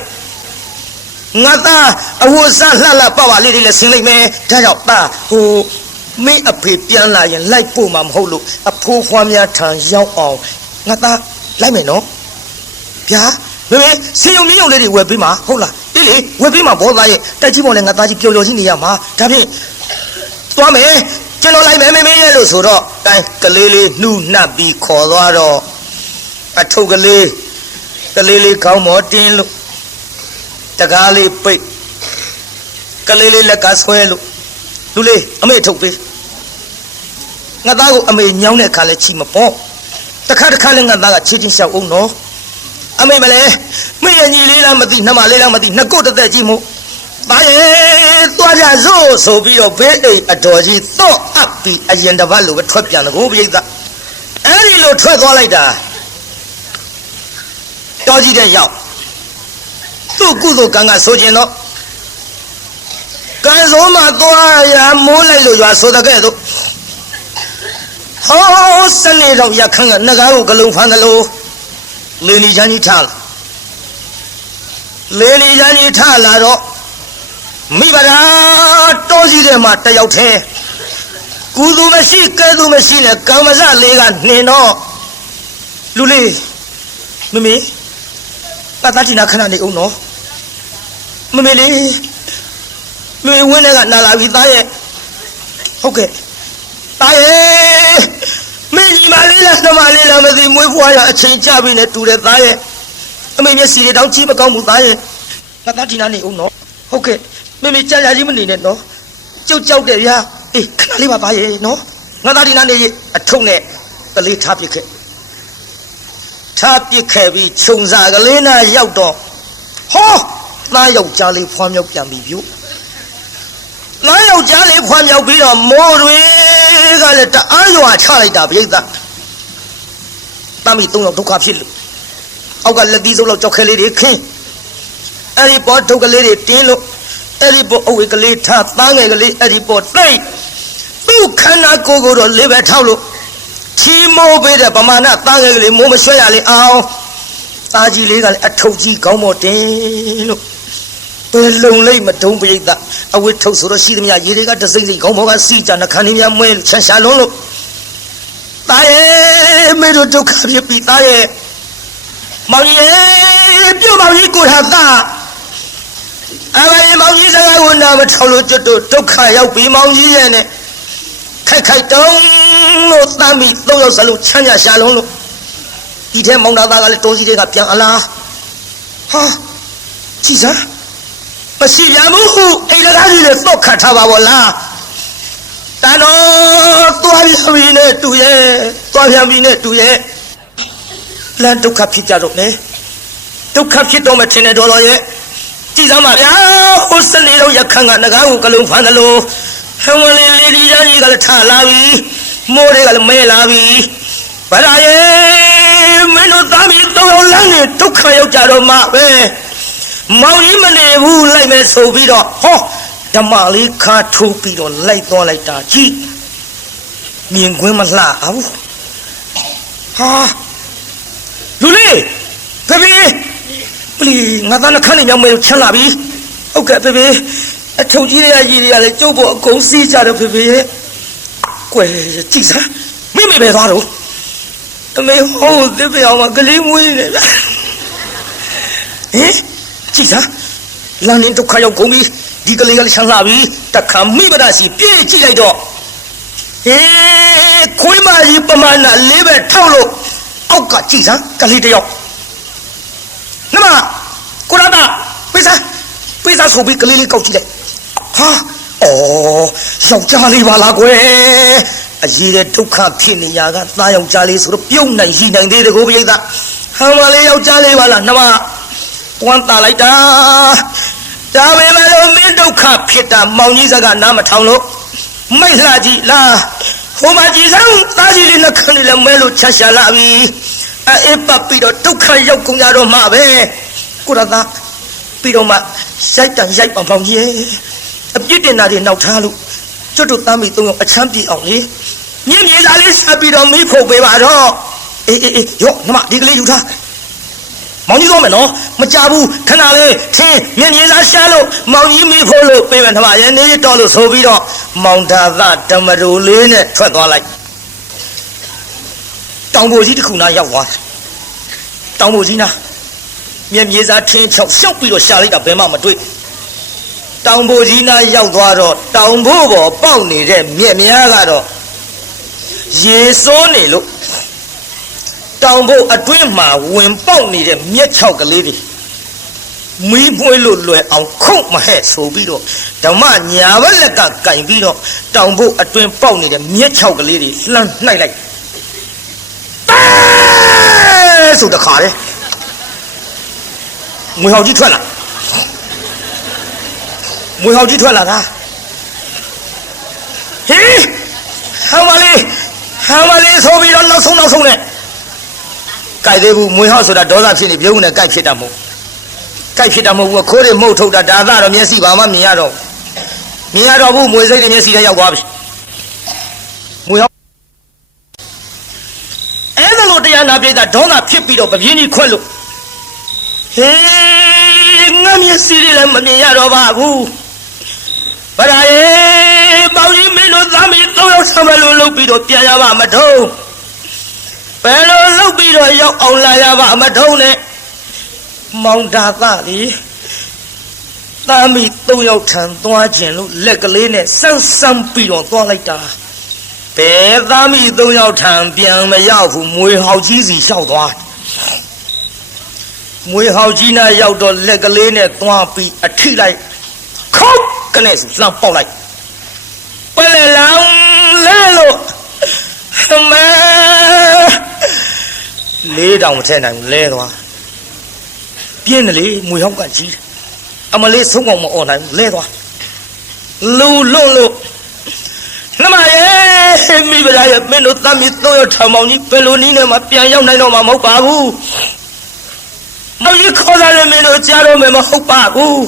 ငါသားအဝတ်စားလှလှပပလေးတွေလည်းဆင်းလိုက်မယ်ဒါကြောင့်သားဟိုမင်းအဖေပြန်လာရင်လိုက်ပို့မှာမဟုတ်လို့အဖိုးဖွားများထံရောက်အောင်ငါသားလိုက်မယ်နော်ဗျာမမေဆေးုံမြေုံလေးတွေဝဲပေးမှာဟုတ်လားအေးလေဝဲပေးမှာဘောသားရဲ့တိုက်ကြီးပေါ်လည်းငါသားကြီးပျော်ပျော်ကြီးနေရမှာဒါဖြင့်သွားမယ်ကျွန်တော်လိုက်မယ်မေမေရဲ့လို့ဆိုတော့တိုင်းကလေးလေးနှူးနှပ်ပြီးခေါ်သွားတော့အထုပ်ကလေးခေါင်းမောတင်းလို့တကားလေးပိတ်ကလေးလေးလက်ကဆွဲလို့လူလေးအမေထုတ်ပေးငါသားကိုအမေညောင်းတဲ့ခါလဲချီမပေါ့တခါလဲငါသားကချီချင်းလျှောက်အောင်နော်အမေမလဲမင်းရဲ့ညီလေးလားမသိနှမလေးလားမသိနှစ်ကိုတသက်ကြီးမို့ပါရဲ့သွားကြစို့ဆိုပြီးတော့ဘေးအိမ်အတော်ကြီးတော့အပ်ပြီးအရင်တစ်ပတ်လိုပဲထွက်ပြန်တယ်ကိုပြိဿအဲ့ဒီလိုထွက်သွားလိုက်တာတော်ကြီးတဲ့ရောက်သူ့ကုသိုလ်ကံကဆိုခြင်းတော့ကံဆိုးမှသွားရမိုးလိုက်လို့ရွာဆိုတဲ့ကဲ့သို့ဟောစနေတော့ရခန်းကငကားကိုဂလုံးဖမ်းတယ်လို့လေနီချမ်းကြီးထားလာတော့မိဘရာတောကြီးတဲ့မှာတယောက်တည်းကုသူမရှိကဲသူမရှိနဲ့ကံမစလေးကနှင်တော့လူလေးမမေတာတိနာခဏနေအောင်နော်မမေလေးမမေဝင်းနဲ့ကနာလာပြီသားရဲ့ဟုတ်ကဲ့သားရဲ့မင်းညီမလေးလားနှမလေးလားမသိမွေးဖွားရအချိန်ကြပြီနဲ့တူတယ်သားရဲ့အမေမျက်စီတွေတောင်းကြည့်မကောင်းဘူးသားရဲ့ငါတာတိနာနေအောင်နော်ဟုတ်ကဲ့မေမေကြာကြီးမနေနဲ့နော်ကြောက်တယ်ဗျာအေးခဏလေးပါပါရဲ့နော်ငါသားဒီနာနေအထုံနဲ့ကလေးထားပစ်ခဲ့ပြီးခြုံစာကလေးနာရောက်တော့ဟောသားယောက်ျားလေးဖွားမြောက်ပြန်ပြီပြုသားယောက်ျားလေးဖွားမြောက်ပြီးတော့မိုးတွေကလည်းတအားရွာချလိုက်တာပြိဿတမိ3ယောက်ဒုက္ခဖြစ်လို့အောက်ကလက်သီးစုပ်လောက်ကြောက်ခဲလေးတွေခင်းအဲ့ဒီပေါ်ဒုက္ခလေးတွေတင်းလို့အဲ့ဒီပေါ်အဝေကလေးထားသားငယ်ကလေးအဲ့ဒီပေါ်တိတ်သူ့ခန္ဓာကိုယ်ကိုတော့လေးပဲထောက်လို့ချီမိုးပေးတဲ့ပမာဏသားငယ်ကလေးမိုးမဆွဲရလေအောင်သားကြီးလေးကလည်းအထုပ်ကြီးကောင်းမော်တင်လို့ဘယ်လုံလိုက်မတုံးပိဋကအဝေထုတ်ဆိုတော့ရှိသမျှရေတွေကတစိမ့်စိမ့်ကောင်းမော်ကစီကြနှခမ်းလေးများမွဲချမ်းရှာလုံးလို့သားရဲ့မေတို့ဒုက္ခဖြစ်ပြီးသားရဲ့မောင်ကြီးပြုတ်မောင်ကြီးကိုထားသားအဘယ်မောင်ကြီးစကားကိုနာမထောက်လို့ကျွတ်တို့ဒုက္ခရောက်ပြီးမောင်ကြီးရဲ့နဲ့ခိုက်တုံးလို့တမ်းပြီး3ယောက်စလုံးချမ်းသာရှာလုံးလို့ဒီထဲမောင်သားကလည်းတိုးစီတွေကပြန်အလားဟာကြည်စမ်း မရှိပြန်ဘူးအိမ်တကားကြီးလည်းတော့ခတ်ထားပါဘောလားတန်တော်သွားပြန်ပြီနဲ့တူရဲ့သွားပြန်ပြီနဲ့တူရဲ့လမ်းဒုက္ခဖြစ်ကြတော့နဲ့ဒုက္ခဖြစ်တော့မှထင်တယ်တော်ရဲ့ကြည်စမ်းပါဗျာဟိုစနေတော့ရခန့်ကငကားကိုကလုံးဖမ်းတယ်လို့ဟိုလေးလေးဒီကြီးကလည်းထလာပြီမိုးတွေကလည်းမဲလာပြီဗလာရဲ့မင်းတို့သားမီးတော့လမ်းနဲ့ဒုက္ခရောက်ကြတော့မှပဲမောင်ကြီးမနေဘူးလိုက်မယ်ဆိုပြီးတော့ဟောဓမ္မလေးခါထိုးပြီးတော့လိုက်သွားလိုက်တာကြည့်မြင်ကွင်းမလှအောင်ဟာလူလေးဖေဖေပလီငါသားနှခမ်းနေမြောက်မဲချမ်းလာပြီဟုတ်ကဲ့ဖေဖေအထုပ်ကြီးတွေကရည်တွေကလည်းကျုပ်ဖို့အကုန်စီးကြတော့ဖေဖေရဲ့ကွယ်ကြည့်စမ်းမိမိပဲသွားတော့အမေဟိုးသစ်ပြောင်မှာကလေးမွေးနေဗျဟင်ကြည့်စမ်းလမ်းနဲ့ဒုက္ခရောက်ကုန်ပြီဒီကလေးကလည်းချမ်းလာပြီတခါမိပဒစီပြေးကြည့်လိုက်တော့ဟေးခွေးမကြီးပမာဏလေးပဲထောက်လို့အောက်ကကြည့်စမ်းကလေးတယောက်နမကိုရတာပိစာဆိုပြီးကလေးလေးကောက်ကြည့်လိုက်ဟာအော်ယောက်ျားလေးပါလားကွယ်အရေးတဲ့ဒုက္ခဖြစ်နေရကသားယောက်ျားလေးဆိုတော့ပြုံးနိုင်ရှိနိုင်သေးတယ်ကိုပြိဿဟမ်မလေးယောက်ျားလေးပါလားနမကွမ်းတာလိုက်တာဒါပေမဲ့လို့မင်းဒုက္ခဖြစ်တာမောင်ကြီးစကားနားမထောင်လို့မိတ်လှကြည့်လားဟိုမှာကြည်စမ်းသားကြီးလေးနှခမ်းလေးလည်းမဲလို့ချက်ရှာလာပြီအေးပတ်ပြီးတော့ဒုက္ခရောက်ကုန်ကြတော့မှပဲကိုရသားပြီးတော့မှရိုက်တန်ရိုက်ပေါင်ကြီးရဲ့အပြစ်တင်တာတွေနောက်ထားလို့ကျွတ်တို့သားမိသုံးယောက်အချမ်းပြေအောင်လေမြင်းမြေသားလေးဆက်ပြီးတော့မိဖို့ပေးပါတော့အေးရောနမဒီကလေးယူထားမောင်ကြီးတော့မယ်နော်မကြဘူးခဏလေးထင်းမြင်းမြေသားရှာလို့မောင်ကြီးမိဖို့လို့ပေးမယ်ထမရဲ့နေတော့လို့ဆိုပြီးတော့မောင်သာသဓမ္မရိုလေးနဲ့ထွက်သွားလိုက်တောင်ပေါ်ကြီးတစ်ခုနာရောက်သွားတောင်ပေါ်ကြီးနာမြင်းမြေသားထင်းချောက်ရှောက်ပြီးတော့ရှာလိုက်တာဘယ်မှမတွေ့တောင်ပေါ်ကြီးနာရောက်သွားတော့တောင်ဖို့ပေါ်ပေါက်နေတဲ့မြက်များကတော့ရေစိုးနေလို့တောင်ဖို့အတွင်းမှာဝင်ပေါက်နေတဲ့မြက်ချောက်ကလေးတွေမီးပွေးလို့လွယ်အောင်ခုတ်မဟဲ့ဆိုပြီးတော့ဓမ္မညာဘက်လက်ကကင်ပြီးတော့တောင်ဖို့အတွင်းပေါက်နေတဲ့မြက်ချောက်ကလေးတွေလှမ်းနှိုက်လိုက်ဆိုတခါလေမွေဟောက်ကြီးထွက်လာမွေဟောက်ကြီးထွက်လာတာဟေးဟမ်မလေးဆိုပြီးတော့နောက်ဆုံးနဲ့ကြိုက်သေးဘူးမွေဟောက်ဆိုတာဒေါသဖြစ်နေပြုံးနဲ့ကြိုက်ဖြစ်တာမဟုတ်ဘူးခိုးတွေမှုတ်ထုတ်တာဒါကတော့မျက်စိဘာမှမြင်ရတော့ဘူးမွေစိတ်တွေမျက်စိထဲရောက်သွားပြီမွေဟောက်အဲ့ဒါလို့တရားနာပိတာဒေါသဖြစ်ပြီးတော့ပပြင်းကြီးခွက်လို့ဟေးငါမျက်စိတွေလည်းမမြင်ရတော့ပါဘူးဗလာရေပေါင်းကြီးမင်းတို့သားမီးသုံးယောက်ဆံမလို့လုပ်ပြီးတော့ပြန်ရပါမထုံးဘယ်လိုလုပ်ပြီးတော့ရောက်အောင်လာရပါမထုံးနဲ့မောင်ဒါကလေသားမီးသုံးယောက်ထံသွားခြင်းလို့လက်ကလေးနဲ့ဆန်းပြီးတော့သွားလိုက်တာဘယ်သားမီးသုံးယောက်ထံပြန်မရောက်ဘူးမွေဟောက်ကြီးစီလျှောက်သွားမွေဟောက်ကြီးနာရောက်တော့လက်ကလေးနဲ့သွားပြီးအထိလိုက်ခုတ်ကနေစလှမ်းပေါက်လိုက်ပလဲလောင်လဲလို့မဲလေးတောင်မထဲနိုင်ဘူးလဲသွားပြင်းတယ်လေမွေဟောက်ကကြီးအမလေးဆုံးအောင်မអော်နိုင်ဘူးလဲသွားလူလွတ်လို့နမရဲ့မိဗလာရဲ့မင်းတို့သမီးသုံးယောက်ထောင်ပေါင်းကြီးဘယ်လိုနည်းနဲ့မှပြန်ရောက်နိုင်တော့မှာမဟုတ်ပါဘူးမကြီးခေါ်လာတယ်မင်းတို့ကြားတော့မယ်မဟုတ်ပါဘူး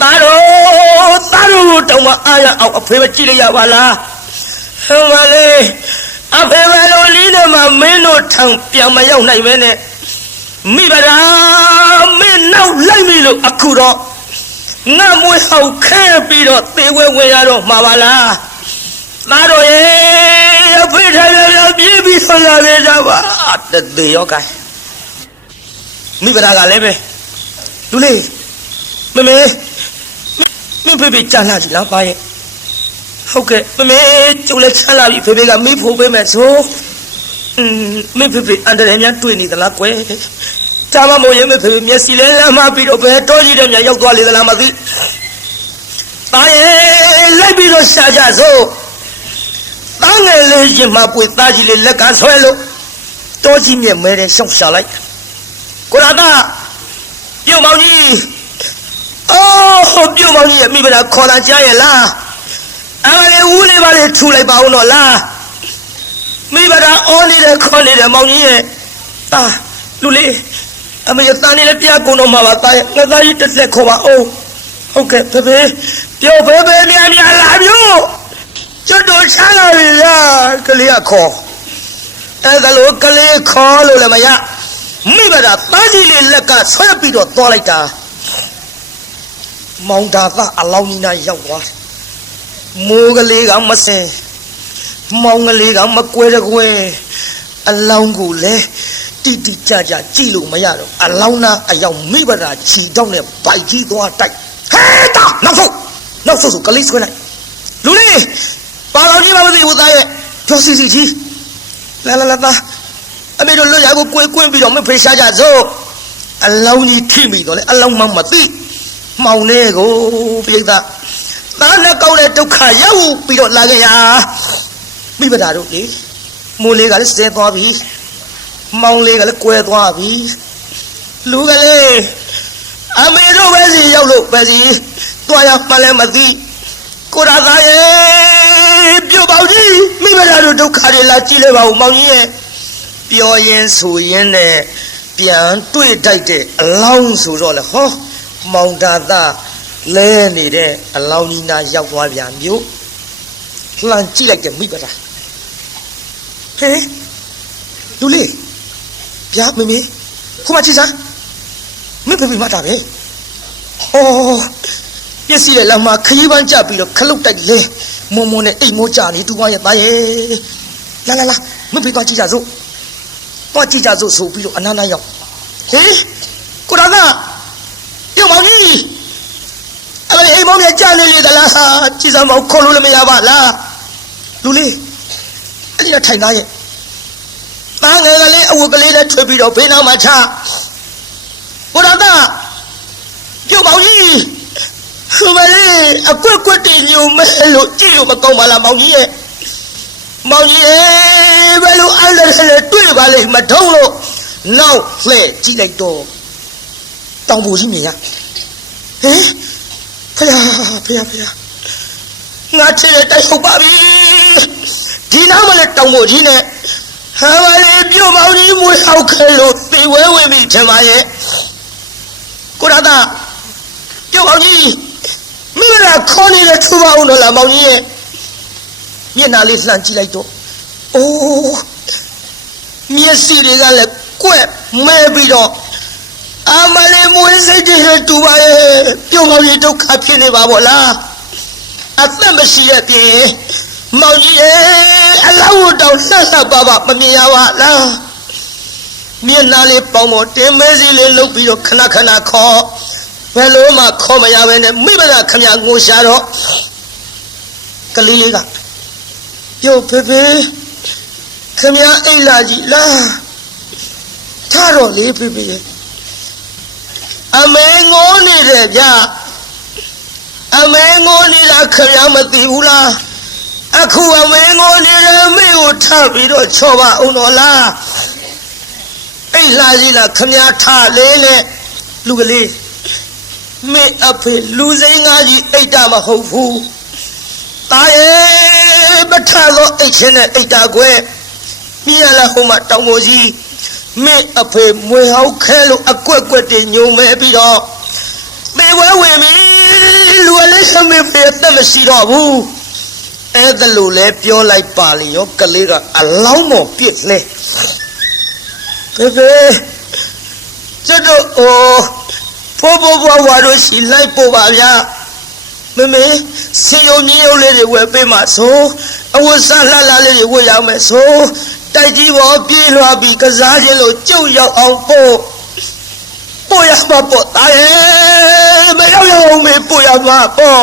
သားတို့တောင်မှအားရအောင်အဖေမကြည့်လိုက်ရပါလားဟမ်မလေးအဖေဘယ်လိုနည်းနဲ့မှမင်းတို့ထောင်ပြန်မရောက်နိုင်ပဲနဲ့မိဗလာမင်းနောက်လိုက်ပြီလို့အခုတော့ငါမွေးဟောက်ခဲပြီးတော့သေဝဲဝင်ရတော့မှာပါလားသားတို့ရဲ့အဖေထိုင်ရပြေးပြီးဆုံးလာကြပါတေရောကဲမိဗလာကလည်းပဲလူလေးမမေမင်းဖေဖေကြာလာပြီလားပါရဲ့ဟုတ်ကဲ့မမေကျုပ်လည်းချမ်းလာပြီဖေဖေကမိဖို့ပေးမယ်ဆိုမင်းဖေဖေအန်တရယ်များတွေ့နေသလားကွယ် ဒါမှမဟုတ်ရင်မဖေမျက်စိလဲလမ်းမပြီးတော့ဘယ်တော့ကြီးတဲ့မြန်ရောက်သွားလေသလားမသိသားရဲ့လိုက်ပြီးတော့ရှာကြစို့သားငယ်လေးရင်မှာပွေသားကြီးလေးလက်ကဆွဲလို့တော့ကြီးမြက်မဲတဲ့ရှောက်ရှာလိုက်ကိုရတာပြုံမောင်ကြီးအော်ပြုံမောင်ကြီးရဲ့မိဘလားခေါ်လာကြရဲ့လားအဲ့လေဦးလေးပါလေထူလိုက်ပါဦးတော့လားမိဘလားအော်နေတဲ့ခေါ်နေတဲ့မောင်ကြီးရဲ့တာလူလေးအမေတန်းနေလည်းပြကုန်တော့မှာပါတာရဲ့ငါသားကြီးတစ်လက်ခေါ်ပါအောင်ဟုတ်ကဲ့ဖေဖေပြောဖေဖေမြန်မြန်လာမျိုးကျွတ်တော်ချားလာပြီလားကလေးကခေါ်အဲ့ဒါလို့ကလေးခေါ်လို့လည်းမရမိဘတာတားကြီးလေးလက်ကဆွဲပြီးတော့သွားလိုက်တာမောင်ဒါကအလောင်းကြီးနာရောက်သွားမိုးကလေးကမစင်မောင်ကလေးကမကွဲတကွဲအလောင်းကိုလည်းတိတိကျကျကြည့်လို့မရတော့အလောင်းနာအယောင်မိဘတာခြီတောက်နဲ့ဗိုက်ကြီးသွားတိုက်ဟဲ့တာနောက်ဆုတ်ကလေးဆွဲလိုက်လူလေးပါတော်ကြီးမသိဘူးသားရဲ့ပြောစီကြီးလာသားအမေတို့လွတ်ရကိုကွင်းပြီးတော့မဖေးရှားကြစို့အလောင်းကြီးထိမိတော့လေအလောင်းမှမသိမောင်လေးကိုပြိဿသားနဲ့ကောက်တဲ့ဒုက္ခရောက်ပြီးတော့လာခဲ့ရမိဘတာတို့လေမိုးလေးကလည်းစဲသွားပြီမောင်လေးကလည်းကွဲသွားပြီလူကလေးအမေတို့ပဲစီရောက်လို့ပဲစီတွားရမှလည်းမသိကိုရသားရဲ့ပြုတ်ပေါကြီးမိမလာတို့ဒုက္ခတွေလာကြည့်လိုက်ပါဦးမောင်ကြီးရဲ့ပြောရင်ဆိုရင်နဲ့ပြန်တွေ့တိုက်တဲ့အလောင်းဆိုတော့လေဟောမောင်ဒါသားလဲနေတဲ့အလောင်းကြီးနာရောက်သွားပြန်မျိုးလှန်ကြည့်လိုက်တဲ့မိဘတာဟဲ့လူလေးဗျာမမေခုမှကြည့်စမ်းမင်းဖေဖေမတာပဲဟောပြည့်စည်တဲ့လမ်းမှာခရီးပန်းကြပြီးတော့ခလုတ်တိုက်လေမုံနဲ့အိမ်မိုးကြနေတူမရဲ့သားရဲ့လာမဖေသွားကြည့်ကြစို့သွားကြည့်ကြစို့ဆိုပြီးတော့အနားရောက်ဟေးကိုရကပြုံမောင်ကြီးအဲ့ဒါအိမ်မောင်ရဲ့ကြားနေလေသလားကြည့်စမ်းမခေါ်လို့လည်းမရပါလားလူလေးအဲ့ဒီထိုင်သားရဲ့သားငယ်ကလေးအဝတ်ကလေးနဲ့ထွေပြီးတော့ဘေးနားမှာချကိုရကပြုံမောင်ကြီးမလေးအကွက်တင်ညုံမဲလို့ကြည့်လို့မကောင်းပါလားမောင်ကြီးရဲ့မောင်ကြီးဘယ်လိုအဲ့ဒါလည်းတွေ့ပါလိမ့်မထုံးလို့နောက်လှည့်ကြည့်လိုက်တော့တောင်ပူကြီးမြင်ရဟင်ဖယားငါချစ်တဲ့တိုက်ဟုတ်ပါပြီဒီနားမလဲတောင်ပူကြီးနဲ့ဟာမလေးပြုတ်မောင်ကြီးမွေးဟောက်ခဲလို့သေဝဲဝင်ပြီထင်ပါရဲ့ကိုရတာပြုတ်မောင်ကြီးမိမလာခေါ်နေတဲ့ထူပါဦးတော့လားမောင်ကြီးရဲ့မျက်နှာလေးလှမ်းကြည့်လိုက်တော့အိုးမျက်စိတွေကလည်းကွက်မဲပြီးတော့အမလေးမွေးစိတ်တွေတူပါရဲ့ပြုံးမောင်ကြီးဒုက္ခဖြစ်နေပါဗောလားအသက်မရှိရဲ့ပြင်မောင်ကြီးရဲ့အလောင်းတောင်လှလှပါမမြင်ရပါလားမျက်နှာလေးပေါင်ပေါ်တင်မဲစီလေးလှုပ်ပြီးတော့ခဏခေါ်ဘယ်လိုမှခေါ်မရဘဲနဲ့မိမလားခမငိုရှာတော့ကလေးလေးကပြောဖေဖေခမအိတ်လာကြီးလားထားတော့လေဖေဖေအမေငိုနေတယ်ဗျအမေငိုနေတာခမမသိဘူးလားအခုအမေငိုနေတယ်မိကိုထားပြီးတော့ချော်ပါအောင်တော့လားအိတ်လာကြီးလားခမထားလေးလေလူကလေးမေအဖေလူစိမ်းကားကြီးအိတ်တာမဟုတ်ဘူးတာရဲ့ပထသောအိတ်ချင်းနဲ့အိတ်တာကွယ်မြင်ရလားဟိုမှာတောင်ပေါ်ကြီးမေအဖေမွေဟောက်ခဲလို့အကွက်တွေညုံမဲပြီးတော့မေဝဲဝင်ပြီလူအလေးမေဖေအသက်မရှိတော့ဘူးအဲ့ဒါလို့လဲပြောလိုက်ပါလေရောကလေးကအလောင်းမော်ပြစ်လဲဖေဖေကျွတ်တော့ဖိုးဝါတို့ရှိလိုက်ပို့ပါဗျာမမေစေယုံမြင်းရုပ်လေးတွေဝယ်ပေးမှာဆိုအဝတ်စားလှလှလေးတွေဝတ်ရမယ်ဆိုတိုက်ကြီးပေါ်ပြေးလွှားပြီးကစားခြင်းလို့ကြုတ်ရောက်အောင်ပို့ရမှာပေါ့တာရဲ့မရောက်ရအောင်မေပို့ရမှာပေါ့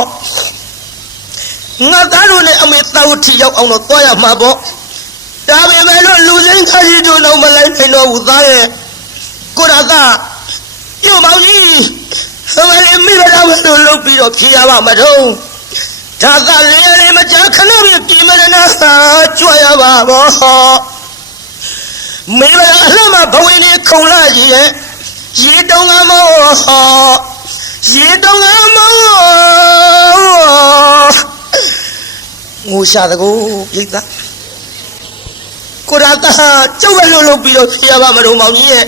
ငါသားတို့နဲ့အမေတောက်ထီရောက်အောင်တော့သွားရမှာပေါ့ဒါပေမဲ့လို့လူစိမ်းခါကြီးတို့တော့မလိုက်နိုင်တော့ဘူးသားရဲ့ ကိုရသာပြုတ်ပေါင်းကြီးဟိုလေမိဘတော်ဘယ်လိုလုပ်ပြီးတော့ဖြေရပါမတော့ဒါကလေးလေးမကြခဏပြပြင်မရနာကြွရပါဘောမိဘအလှမဘဝင်နေခုံလာကြီးရဲ့ရေတုံးကမောရေတုံးကမောငိုရှာတကူပြိတ္တာကိုရတာကျုပ်ပဲလုပ်ပြီးတော့ဖြေရပါမတော့မောင်ကြီးရဲ့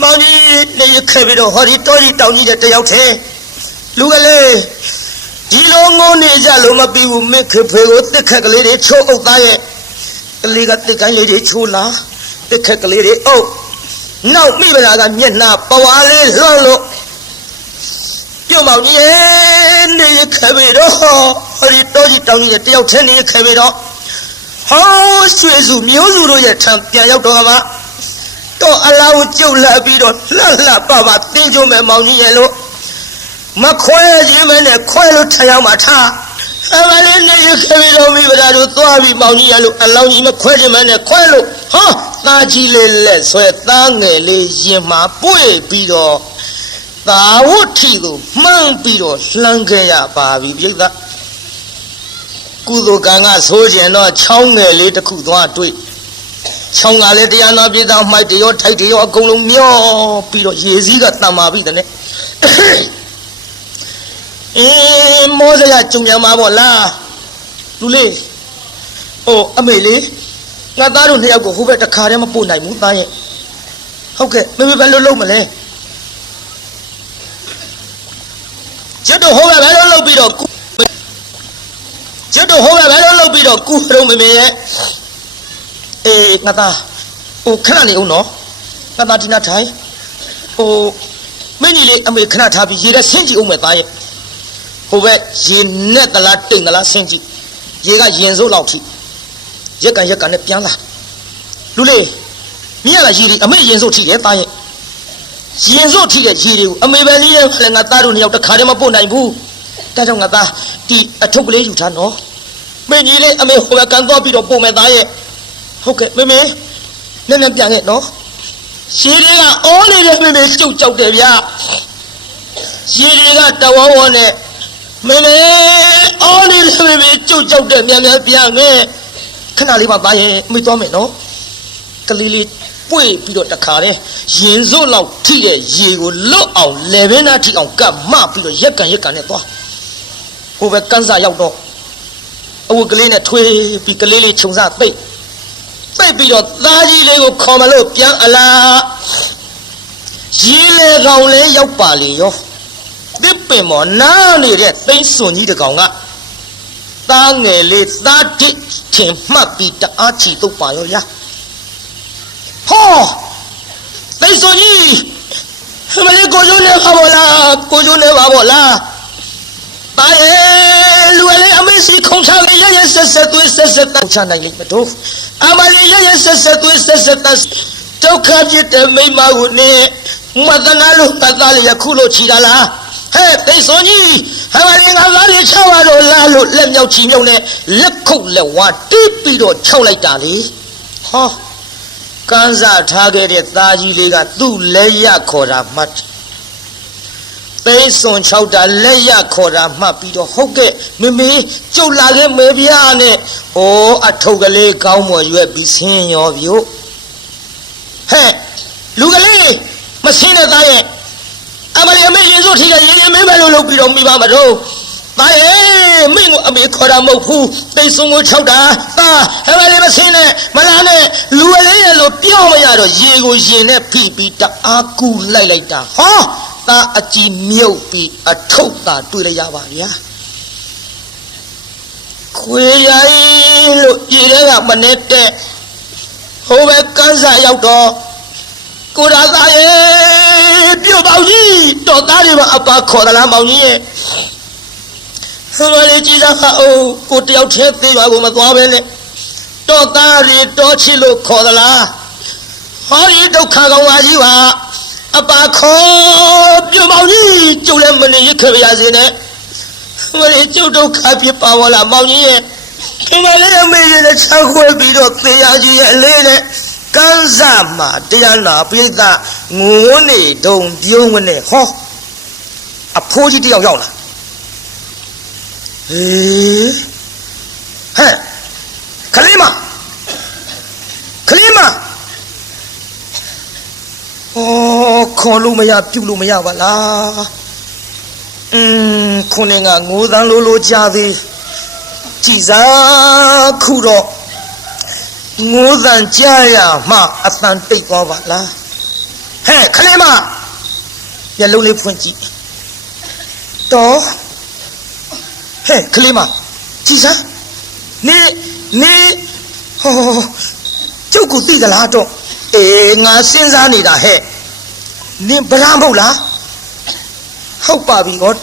မောင်ကြီးနေရခဲ့ပြီးတော့ဟောဒီတောကြီးတောင်ကြီးတဲ့တယောက်ထဲလူကလေးဒီလိုငုံနေကြလို့မပြီးဘူးမိခဖေကိုတစ်ခက်ကလေးတွေချိုးအုပ်သားရဲ့ကလေးကတစ်ကိုင်းလေးတွေချိုးလာတစ်ခက်ကလေးတွေအုပ်နောက်မိဗလာကမျက်နှာပဝါလေးလွှမ်းလို့ပြုတ်မောင်ကြီးနေရခဲ့ပြီးတော့ဟောဒီတောကြီးတောင်ကြီးတဲ့တယောက်ထဲနေရခဲ့ပြီးတော့ဟောရွှေစုမျိုးစုတို့ရဲ့ထံပြန်ရောက်တော့မှတော့အလောင်းကျုပ်လာပြီးတော့လှလှပပတင်းကျုံမဲ့မောင်ကြီးရဲ့လို့မခွဲခြင်းမနဲ့ခွဲလို့ထရောက်မှထားအမလေးနေရခဲ့ပြီးတော့မိဗလာတို့သွားပြီးမောင်ကြီးရဲ့လို့အလောင်းကြီးမခွဲခြင်းမနဲ့ခွဲလို့ဟောသားကြီးလေးလက်ဆွဲသားငယ်လေးရင်မှာပွေပြီးတော့သာဝတ်ထီကိုမှန်းပြီးတော့လှမ်းခဲ့ရပါပြီပြိဿကုသိုလ်ကံကဆိုးကျင်တော့ချောင်းငယ်လေးတစ်ခုသွားတွေ့ချောင်းကလည်းတရားနာပြည်သားမိုက်တရောထိုက်တရောအကုန်လုံးမျောပြီးတော့ရေစည်းကတန်မာပြီတဲ့မောစရကြုံရမှာပေါ့လားလူလေးအမေလေးငါသားတို့နှစ်ယောက်ကိုဟိုဘက်တခါတည်းမပို့နိုင်ဘူးသားရဲ့ဟုတ်ကဲ့မမေဘယ်လိုလုပ်မလဲကျွတ်တို့ဟိုဘက်ဘယ်လိုလုပ်ပြီးတော့ကျွတ်တို့ဟိုဘက်ဘယ်လိုလုပ်ပြီးတော့ကုရုံမမေရဲ့ငါသားခဏနေအောင်နော်ငါသားဒီနာထိုင်မင်းကြီးလေးအမေခဏထားပြီးရေထဲဆင်းကြည့်အောင်မယ်သားရဲ့ဟိုဘက်ရေနဲ့သလားတိမ်သလားဆင်းကြည့်ရေကရင်စိုးလောက်ထိရက်ကန်နဲ့ပြန်လာလူလေးမင်းကလာရေဒီအမေရင်စိုးထိတယ်သားရဲ့ရင်စိုးထိတဲ့ရေတွေကိုအမေပဲလေးရဲ့လည်းငါသားတို့နှစ်ယောက်တခါတည်းမပို့နိုင်ဘူးဒါကြောင့်ငါသားဒီအထုပ်ကလေးယူထားနော်မင်းကြီးလေးအမေဟိုဘက်ကန်သွားပြီးတော့ပို့မယ်သားရဲ့ဟုတ်ကဲ့မေနဲ့ပြန်ခဲ့နော်ရေတွေကအော်နေတဲ့မေကျုပ်ကြောက်တယ်ဗျာရေတွေကတဝဝနဲ့မေအော်နေတဲ့မေကျုပ်ကြောက်တယ်မြန်ပြန်ခဲ့ခဏလေးပါသားရဲ့မေသွားမယ်နော်ကလေးလေးပွေပြီးတော့တခါတည်းရင်စုပ်လောက်ထိတဲ့ရေကိုလွတ်အောင်လေဘင်းသားထိအောင်ကပ်မပြီးတော့ရက်ကန်နဲ့သွားဟိုဘက်ကန်းစာရောက်တော့အဝတ်ကလေးနဲ့ထွေးပြီးကလေးလေးခြုံစားသိပ်ပြီးတော့သားကြီးလေးကိုခေါ်မလို့ပြန်အလားရေလေကောင်လေးရောက်ပါလေရောတစ်ပင်မော်နားနေတဲ့သိန်းစွန်ကြီးတကောင်ကသားငယ်လေးသားတစ်ထင်မှတ်ပြီးတအားချီတုပ်ပါရောဗျာဟောသိန်းစွန်ကြီးမလေးကိုကျိုးနေပါဘောလားတာရဲ့လူလေးအမေစီခုံချလေးရဆက်သွေးဆက်တောက်ချနိုင်လိမ့်မတော့အမလေးရဆက်သွေးဆက်ဒုက္ခပြစ်တဲ့မိမကိုနေမတနာလို့တသားလေးခုလို့ချီတာလားဟဲ့သိစွန်ကြီးအမလေးငါသားလေးချောက်ရတော့လားလို့လက်မြောက်ချီမြုံနဲ့လက်ခုတ်လက်ဝါတိပြီးတော့ခြောက်လိုက်တာလေဟောကန်းစားထားခဲ့တဲ့သားကြီးလေးကသူ့လက်ရခေါ်တာမှတ်သိစွန်ချောက်တာလက်ရခေါ်တာမှတ်ပြီးတော့ဟုတ်ကဲ့မေကျုပ်လာခဲ့မေဗျာနဲ့အထုပ်ကလေးကောင်းမွန်ရွက်ပြီးဆင်းရောဗျို့ဟဲ့လူကလေးမဆင်းတဲ့သားရဲ့အမလေးအမေရေစိုးထိတဲ့ရေမင်းပဲလို့လုပ်ပြီးတော့မိပါမတော့သားရဲ့မင်းကိုအမေခေါ်တာမဟုတ်ဘူးသိစွန်ကိုချောက်တာသားအမလေးမဆင်းနဲ့မလားနဲ့လူကလေးရဲ့လို့ပြောမရတော့ရေကိုရင်နဲ့ဖိပြီးတအားကူလိုက်တာဟောသားအကြည်မြုပ်ပြီးအထုပ်သာတွေ့လိုက်ရပါဗျာခွေရိုင်းလို့ရေထဲကမနေတဲ့ဟိုဘက်ကန်းစာရောက်တော့ကိုရာသားရဲ့ပြုတ်ပေါင်းကြီးတော်သားတွေပါအပါခေါ်သလားမောင်ကြီးရဲ့ဟိုလေးကြီးသားကိုတယောက်ထဲသေးပါကိုမသွားပဲနဲ့တော်သားတွေတော်ချစ်လို့ခေါ်သလားဟောဒီဒုက္ခကောင်ပါကြီးပါအပါခေါ်ပြုတ်ပေါင်းကြီးကျုပ်လည်းမနေရခဲ့ပါစေနဲ့ဟိုလေးကျုပ်ဒုက္ခပြပါဝလားမောင်ကြီးရဲ့ဒီမလေးအမေရဲ့ချောက်ခွဲပြီးတော့သေရကြီးရဲ့အလေးနဲ့ ကန်ဆာမှာတရားနာပိဋကငိုးနေတုံပြုံးမနဲ့ဟောအဖိုးကြီးတယောက်ရောက်လာဟေးဟဲ့ခလေးမခေါ်လို့မရပြုတ်လို့မရပါလားခုနေငါငိုးသန်းလိုကြားသေးကြည်စားခုတော့ငိုးသန်းကြားရမှအသံတိတ်သွားပါလားဟဲ့ခလေးမမျက်လုံးလေးဖွင့်ကြည့်တော့ဟဲ့ခလေးမကြည်စားနေဟောကျုပ်ကိုသိသလားတော့ငါစဉ်းစားနေတာဟဲ့နင်ဗလားမဟုတ်လားဟုတ်ပါပြီတော့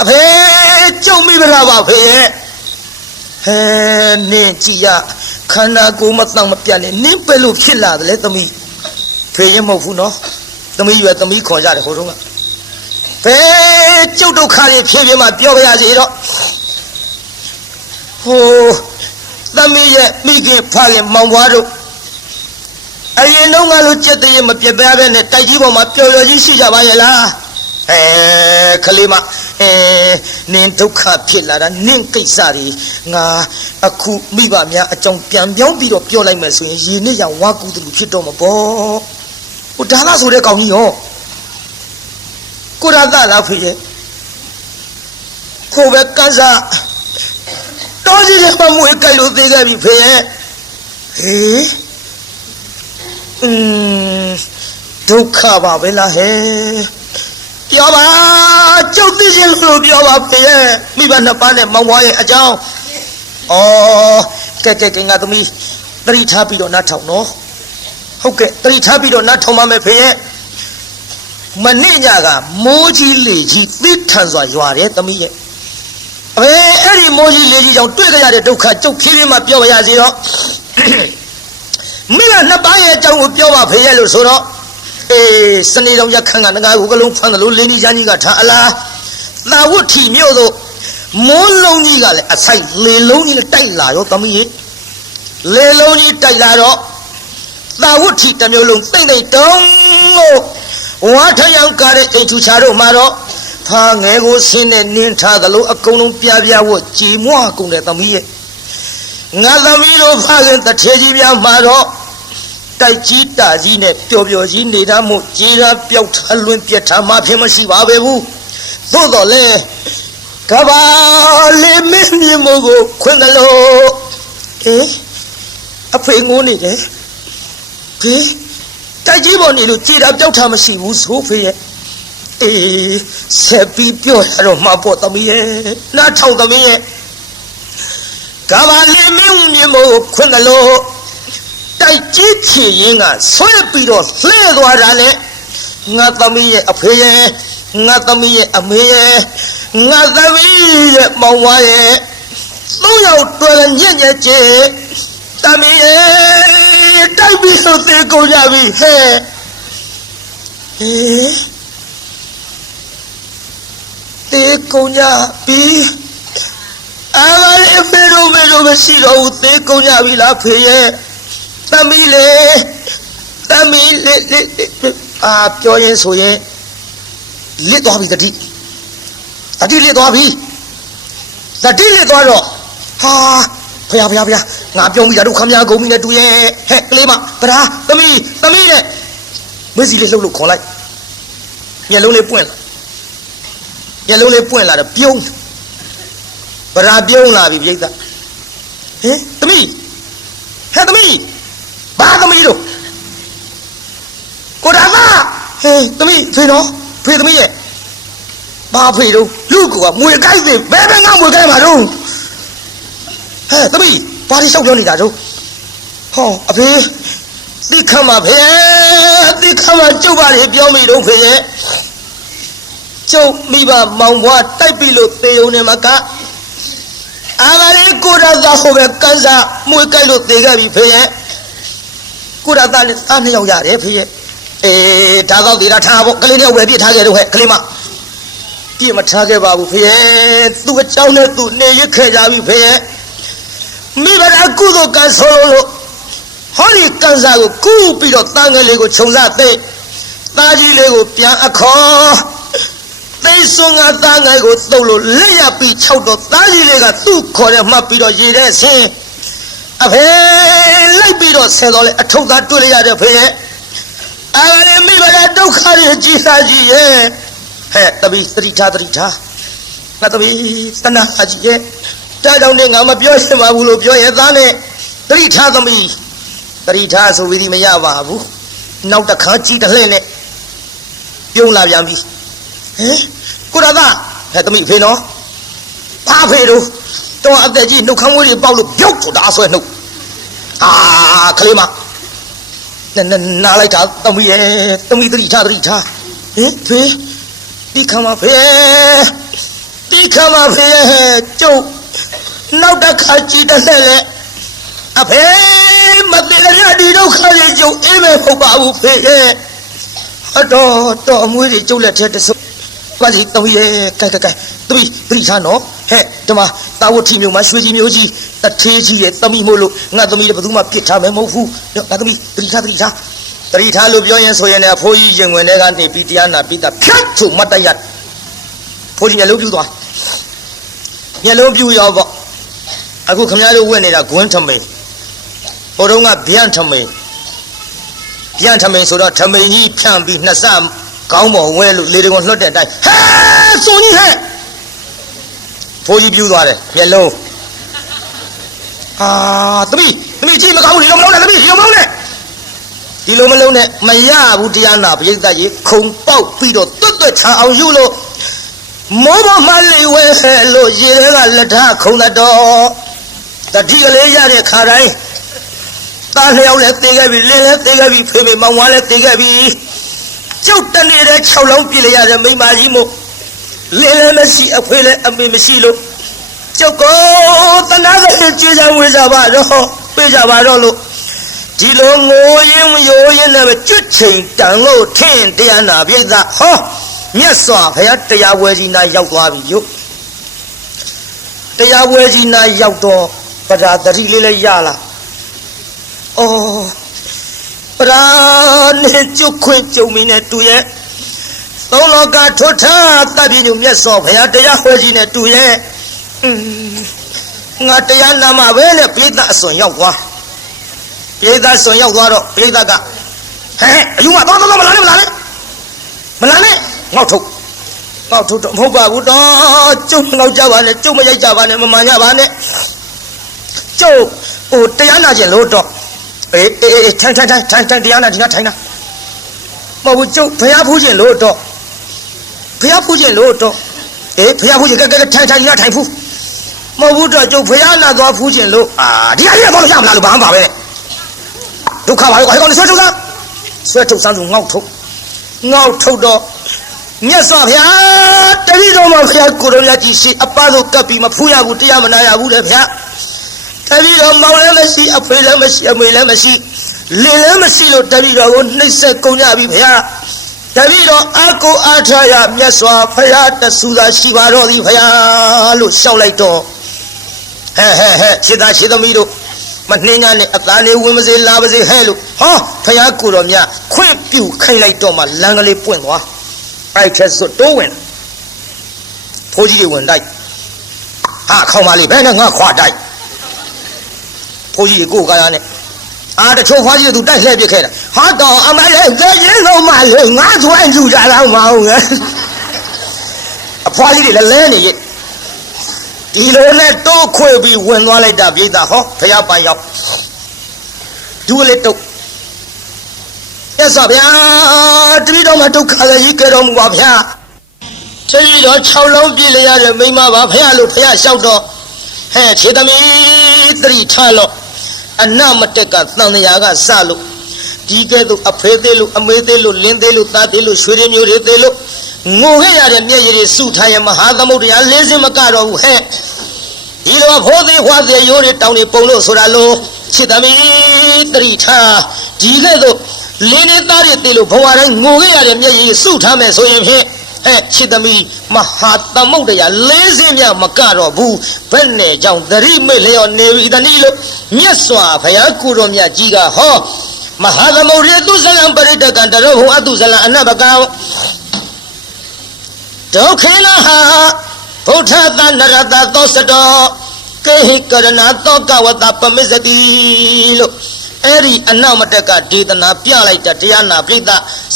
အဖေကျုံမိဗလားပါဖေရဲ့ဟဲနင်ကြည်ရခန္ဓာကိုယ်မတောင့်မပြတ်နဲ့နင်ပဲလို့ဖြစ်လာတယ်လေသမီးဖေရင်မဟုတ်ဘူးနော်သမီးရွယ်သမီးခေါ်ကြတယ်ဟိုတုန်းကဖေကျုပ်ဒုက္ခတွေဖြည်းဖြည်းမှပြောပြရစီတော့ဟိုသမီးရဲ့မိခင်ဖခင်မောင်ဘွားတို့အရင်တော့ငါလိုကြက်တည်းမပြတ်ပြားပဲနဲ့တိုက်ကြီးပေါ်မှာပျော်ပျော်ကြီးရှိကြပါရဲ့လားခလေးမနင်ဒုက္ခဖြစ်လာတာနင်ကိစ္စတွေငါအခုမိဘများအကြောင်းပြန်ပြောင်းပြီးတော့ပြောလိုက်မယ်ဆိုရင်ရေနဲ့ရောင်ဝါကူတူဖြစ်တော့မှာပေါ့ဟိုဒါလားဆိုတဲ့ကောင်ကြီးရောကိုရသလားဖေရဲ့ခိုးပဲကန်းစားတော်ကြီးရဲ့မမွေးကြိုက်လို့သေးခဲ့ပြီဖေရဲ့ဟေးဒုက္ခပါပဲလားဟဲ့ပြောပါကျုပ်သိချင်းလို့ပြောပါဖေရဲ့မိဘနှစ်ပါးနဲ့မောင်ဘွားရဲ့အကြောင်းကဲငါသမီးသတိထားပြီးတော့နားထောင်နော်ဟုတ်ကဲ့သတိထားပြီးတော့နားထောင်ပါမယ်ဖေရဲ့မနေ့ညကမိုးကြီးလေကြီးသိထန်စွာရွာတယ်သမီးရဲ့အဲ့ဒီမိုးကြီးလေကြီးကြောင့်တွေ့ကြရတဲ့ဒုက္ခကျုပ်ဖြည်းဖြည်းမှပြောပါရစေတော့မိဘနှစ်ပါးရဲ့အကြောင်းကိုပြောပါဖေရဲ့လို့ဆိုတော့စနေတော်ရခန့်ကငါကိုကလုံးဖမ်းတယ်လို့လင်းကြီးချမ်းကြီးကထားအလားသာဝတ်ထီမြို့သို့မိုးလုံးကြီးကလည်းအဆိုင်လေလုံးကြီးနဲ့တိုက်လာရောသမီးရဲ့လေလုံးကြီးတိုက်လာတော့သာဝတ်ထီတစ်မျိုးလုံးသိမ့်တုံးလို့ဝါထယံကားတဲ့အိမ်သူချာတို့မှာတော့ဖာငယ်ကိုဆင်းနဲ့နင်းထားသလိုအကုန်လုံးပြဝတ်ကြည်မွကုန်တဲ့သမီးရဲ့ငါသမီးတို့ဖခင်တထေကြီးများမှာတော့တိုက်ကြီးတာကြီးနဲ့ပျော်ပျော်ကြီးနေတာမို့ကြေးရပြောက်ထလွင်ပြက်ထားမှဖြစ်မရှိပါပဲဘူးသို့တော်လဲကဘာလေးမင်းမြေမို့ကိုခွင်တယ်လို့အဖေငိုးနေတယ်တိုက်ကြီးပေါ်နေလို့ကြေးရပြောက်ထားမရှိဘူးဆိုဖေရဲ့ဆက်ပြီးပြောရတော့မှပေါ့သမီးရဲ့နားထောင်သမီးရဲ့ကဘာလေးမင်းမြေမို့ခွင်တယ်လို့တိုက်ကြီးချီရင်ကဆွဲပြီးတော့လှဲသွားတာနဲ့ငါသမီးရဲ့အဖေရဲ့ငါသမီးရဲ့အမေရဲ့ငါသမီးရဲ့မောင်ဝါရဲ့သုံးယောက်တွေ့ညက်ကျသမီးရဲ့တိုက်ပြီးတော့သေကုန်ကြပြီဟဲ့သေကုန်ကြပြီအားလည်းဖေတို့မရှိတော့ဘူးသေကုန်ကြပြီလားဖေရဲ့သမီးလေးပြောရင်ဆိုရင်လစ်သွားပြီတတိလစ်သွားပြီတတိလစ်သွားတော့ဟာဖယားငါပြောမိတာတို့ခမများကုန်ပြီနဲ့တူရဲ့ဟဲ့ကလေးမဗရာသမီးနဲ့မစီလေးလှုပ်လို့ခေါ်လိုက်မျက်လုံးလေးပွင့်လာတော့ပြုံးဗရာပြုံးလာပြီပြိဿသမီးဘာသမီးတို့ကိုဒါကသမီးဖေနော်ဖေသမီးရဲ့ဘာဖေတို့လူကမွေကိုက်သေးဘယ်ငါမွေကိုက်မှာတော့သမီးဘာလို့ရှောက်ပြောနေတာတို့ဟောအဖေသိခမ်းပါဖေသိခမ်းပါကျုပ်ပါလေပြောမိတော့ဖေရဲ့ကျုပ်မိဘမောင်ဘွားတိုက်ပြီလို့သေုံနေမှာကအားလေးကိုဒါကဟိုပဲကန်စားမွေကိုက်လို့သေခဲ့ပြီဖေရဲ့ကိုရသားနဲ့သားနှစ်ယောက်ရတယ်ဖေရဲ့ဒါတော့ဒီတာထားဖို့ကလေးတယောက်ပဲပြစ်ထားခဲ့တော့ဟဲ့ကလေးမပြစ်မထားခဲ့ပါဘူးဖေရဲ့သူ့အကြောင်းနဲ့သူနေရခဲ့ကြပြီဖေရဲ့မိဘကကုသိုလ်ကံဆိုလို့ ဟောဒီကန်စာကိုကူးပြီးတော့တန်ငယ်လေးကိုခြုံစားသိသားကြီးလေးကိုပြန်အခေါ်သိစွန်ကသားငယ်ကိုသုတ်လို့လက်ရပြီး၆တော့သားကြီးလေးကသူ့ခေါ်တဲ့မှတ်ပြီးတော့ရေတဲ့ဆင်းအဖေလိုက်ပြီးတော့ဆဲတော့လေအထုပ်သားတွေ့လိုက်ရတဲ့ဖေရဲ့အာလည်းမိဘတဲ့ဒုက္ခတွေကြီးစားကြီးရဲ့ဟဲ့တပီသတိထားငါတပီတဏှာကြီးရဲ့တားကြောင့်နဲ့ငါမပြောရှင်ပါဘူးလို့ပြောရဲ့သားနဲ့သတိထားသမီးသတိထားဆိုပြီးမရပါဘူးနောက်တစ်ခါကြည့်တလှဲ့နဲ့ပြုံးလာပြန်ပြီဟင်ကိုရသားဟဲ့သမီးဖေနော်ဘာဖေတို့တော့အသက်ကြီးနှုတ်ခမ်းမွေးတွေပေါက်လို့ပြုတ်တော့ဒါဆွဲနှုတ်ကလေးမနားလိုက်တာသမီးရဲ့သမီးသတိထားဟင်ဖေဒီခမ်းမဖေကျုပ်နောက်တစ်ခါကြည့်တလှဲ့လေအဖေမသိကြဒီဒုက္ခတွေကျုပ်အေးမဲ့ဟုတ်ပါဘူးဖေရဲ့တော့အမွေးတွေကျုပ်လက်ထဲတဆုပ်ပါစီတဝီရဲ့ကဲတဝီသတိထားနော်ဟဲ့ဒီမှာတာဝတိမျိုးမှာရွှေကြီးမျိုးကြီးတထေးကြီးရဲ့သမီးမို့လို့ငါသမီးလည်းဘယ်သူမှပြစ်ထားမယ်မဟုတ်ဘူးငါသမီးသတိထားလို့ပြောရင်ဆိုရင်လည်းအဖိုးကြီးရင်ဝင်တဲ့ကနေပြီးတရားနာပြီးတာဖြတ်ဆိုမတ်တရဖိုးကြီးမျက်လုံးပြူသွားမျက်လုံးပြူရောပေါ့အခုခမရတို့ဝက်နေတာဂွန်းထမိန်ဟိုတုန်းကဗျံထမိန်ဆိုတော့ထမိန်ကြီးဖြန့်ပြီးနှစ်ဆကောင်းပေါ်ဝဲလို့လေတကွန်လွတ်တဲ့အတိုင်းဟဲစွန်ကြီးဟဲဖိုးကြီးပြူသွားတယ်မျက်လုံးသမီးကြည့်မကောင်းဘူးဒီလိုမလုံးနဲ့သမီးဒီလိုမလုံးနဲ့မရဘူးတရားနာပရိသတ်ကြီးခုံပေါက်ပြီးတော့တွတ်ချအောင်ယူလို့မောဘမလေးဝဲလို့ရေထဲကလက်ထခုံတော့တတိကလေးရတဲ့ခါတိုင်းသားလျောက်လည်းသေခဲ့ပြီလင်းလည်းသေခဲ့ပြီဖေမေမောင်ဝါလည်းသေခဲ့ပြီကျုပ်တနေတဲ့6လုံးပြည့်လိုက်ရတဲ့မိမကြီးမို့လင်းလည်းမရှိအဖေလည်းအမေမရှိလို့ကျုပ်ကိုတနာကလေးကြွေးကြဝေးကြပါတော့ပေးကြပါတော့လို့ဒီလိုငိုရင်ရိုးရင်လည်းကျွတ်ချိန်တန်လို့ထင်တရားနာပြိဿဟောမြတ်စွာဘုရားတရားပွဲကြီးနာရောက်သွားပြီယုတ်တရားပွဲကြီးနာရောက်တော့ပဒါတတိလေးလည်းရလာပဒါနဲ့ကျုပ်ခွင့်ကြုံမင်းနဲ့တူရဲ့သုံးလောကထွတ်ထားတပ်ပြညမြတ်စွာဘုရားတရားပွဲကြီးနဲ့တူရဲ့ငါတရားနာမှာပဲနဲ့ပြိဿအစွန်ရောက်သွားတော့ပြိဿကဟဲ့အယူမတော့မလာနဲ့ငေါ့ထုတ်တော့မဟုတ်ပါဘူးတော့ကျုပ်ငေါ့ကြပါနဲ့ကျုပ်မရိုက်ကြပါနဲ့မမှန်ကြပါနဲ့ကျုပ်ဟိုတရားနာခြင်းလို့တော့ထိုင်တရားနာဒီနာထိုင်နာမဟုတ်ဘူးကျုပ်ဘုရားဖူးခြင်းလို့တော့ဘုရားဖူးခြင်းကဲထိုင်ဒီနာထိုင်ဖူးမဟုတ်ဘူးတော့ကျုပ်ဘုရားနာသွားဖူးခြင်းလို့ဒီအရေးတော့ရမလားလို့ဘာမှပါပဲဒုက္ခပါပဲခေါင်းဆွဲထုတ်စမ်းဆိုငေါ့ထုတ်တော့မြတ်စွာဘုရားတတိတော်မှာဘုရားကိုတော်မြတ်ကြီးရှိအပသို့ကပ်ပြီးမဖူးရဘူးတရားမနာရဘူးတဲ့ဗျာတတိတော်မောင်လည်းမရှိအဖေလည်းမရှိအမေလည်းမရှိလင်လည်းမရှိလို့တတိတော်ကိုနှိမ့်ဆက်ကုန်ကြပြီဗျာတတိတော်အကိုအားထားရမြတ်စွာဘုရားတဆူသာရှိပါတော့သည်ဘုရားလို့ရှောက်လိုက်တော့ဟဲ့ခြေသားခြေသမီးတို့မနှင်းညာနဲ့အသားလေးဝင်မစေလာပါစေဟဲ့လို့ဟောဘုရားကိုတော်မြတ်ခွင့်ပြုခိုင်းလိုက်တော့မှလမ်းကလေးပွင့်သွားအဲ့ချက်စွတ်တိုးဝင်ဖိုးကြီးတွေဝင်တိုက်ခေါင်းမလေးဘယ်နဲ့ငါခွာတိုက်ဖိုးကြီးတွေကိုကားရနဲ့တချို့ဖွားကြီးတို့တိုက်လှည့်ပြခဲ့တာဟာတော့အမလေးကရင်လုံးမလေးငါသွိုင်းလူကြတော့မအောင်ငယ်အဖွားကြီးတွေလည်းလဲနေရဲ့ဒီလိုနဲ့တိုးခွေပြီးဝင်သွားလိုက်တာပြည်သားဟောဖျားပိုင်ရောက်ဒူးလေးတုတ်ရသော်ဗျာတတိတော်မှာဒုက္ခကြီးကြတော်မူပါဗျာတတိတော်6လုံးပြည့်လျရတဲ့မိမပါဖျားလို့ဖျားလျှောက်တော့ဟဲ့ခြေသမီးသတိထားလို့အနမတက်ကသံဃာကစလို့ဒီကဲ့သို့အဖေသေးလို့အမေသေးလို့လင်းသေးလို့သားသေးလို့ရွှေရင်းမျိုးတွေသေးလို့ငိုခဲ့ရတဲ့မျက်ရည်တွေစုထားရမဟာသမုဒ္ဒရာလေးစင်မကတော့ဘူးဟဲ့ဒီလိုဖိုးသေးခွားသေးရိုးတွေတောင်းနေပုံလို့ဆိုတာလို့ခြေသမီးသတိထားဒီကဲ့သို့လင်းနေသားတွေသေးလို့ဘဝတိုင်းငိုခဲ့ရတဲ့မျက်ရည်စုထားမယ်ဆိုရင်ဖြင့် ချစ်သမီးမဟာသမုဒ္ဒရာ၄စင်းမြမကတော့ဘူးဘယ်နဲ့ကြောင့်သတိမေ့လျော်နေပြီတနည်းလို့မြတ်စွာဘုရားကိုတော်မြတ်ကြီးကဟောမဟာသမုဒ္ဒရာသူဇလံပရိတကံတရောဟောအတုဇလံအနဘကံဒုက္ခေနဟာဗုဒ္ဓတနရတသောစတောကေဟိကရဏသောကဝတပမစ္စတိလို့အဲ့ဒီအနောက်မတက်ကဒေသနာပြလိုက်တဲ့တရားနာပိဋက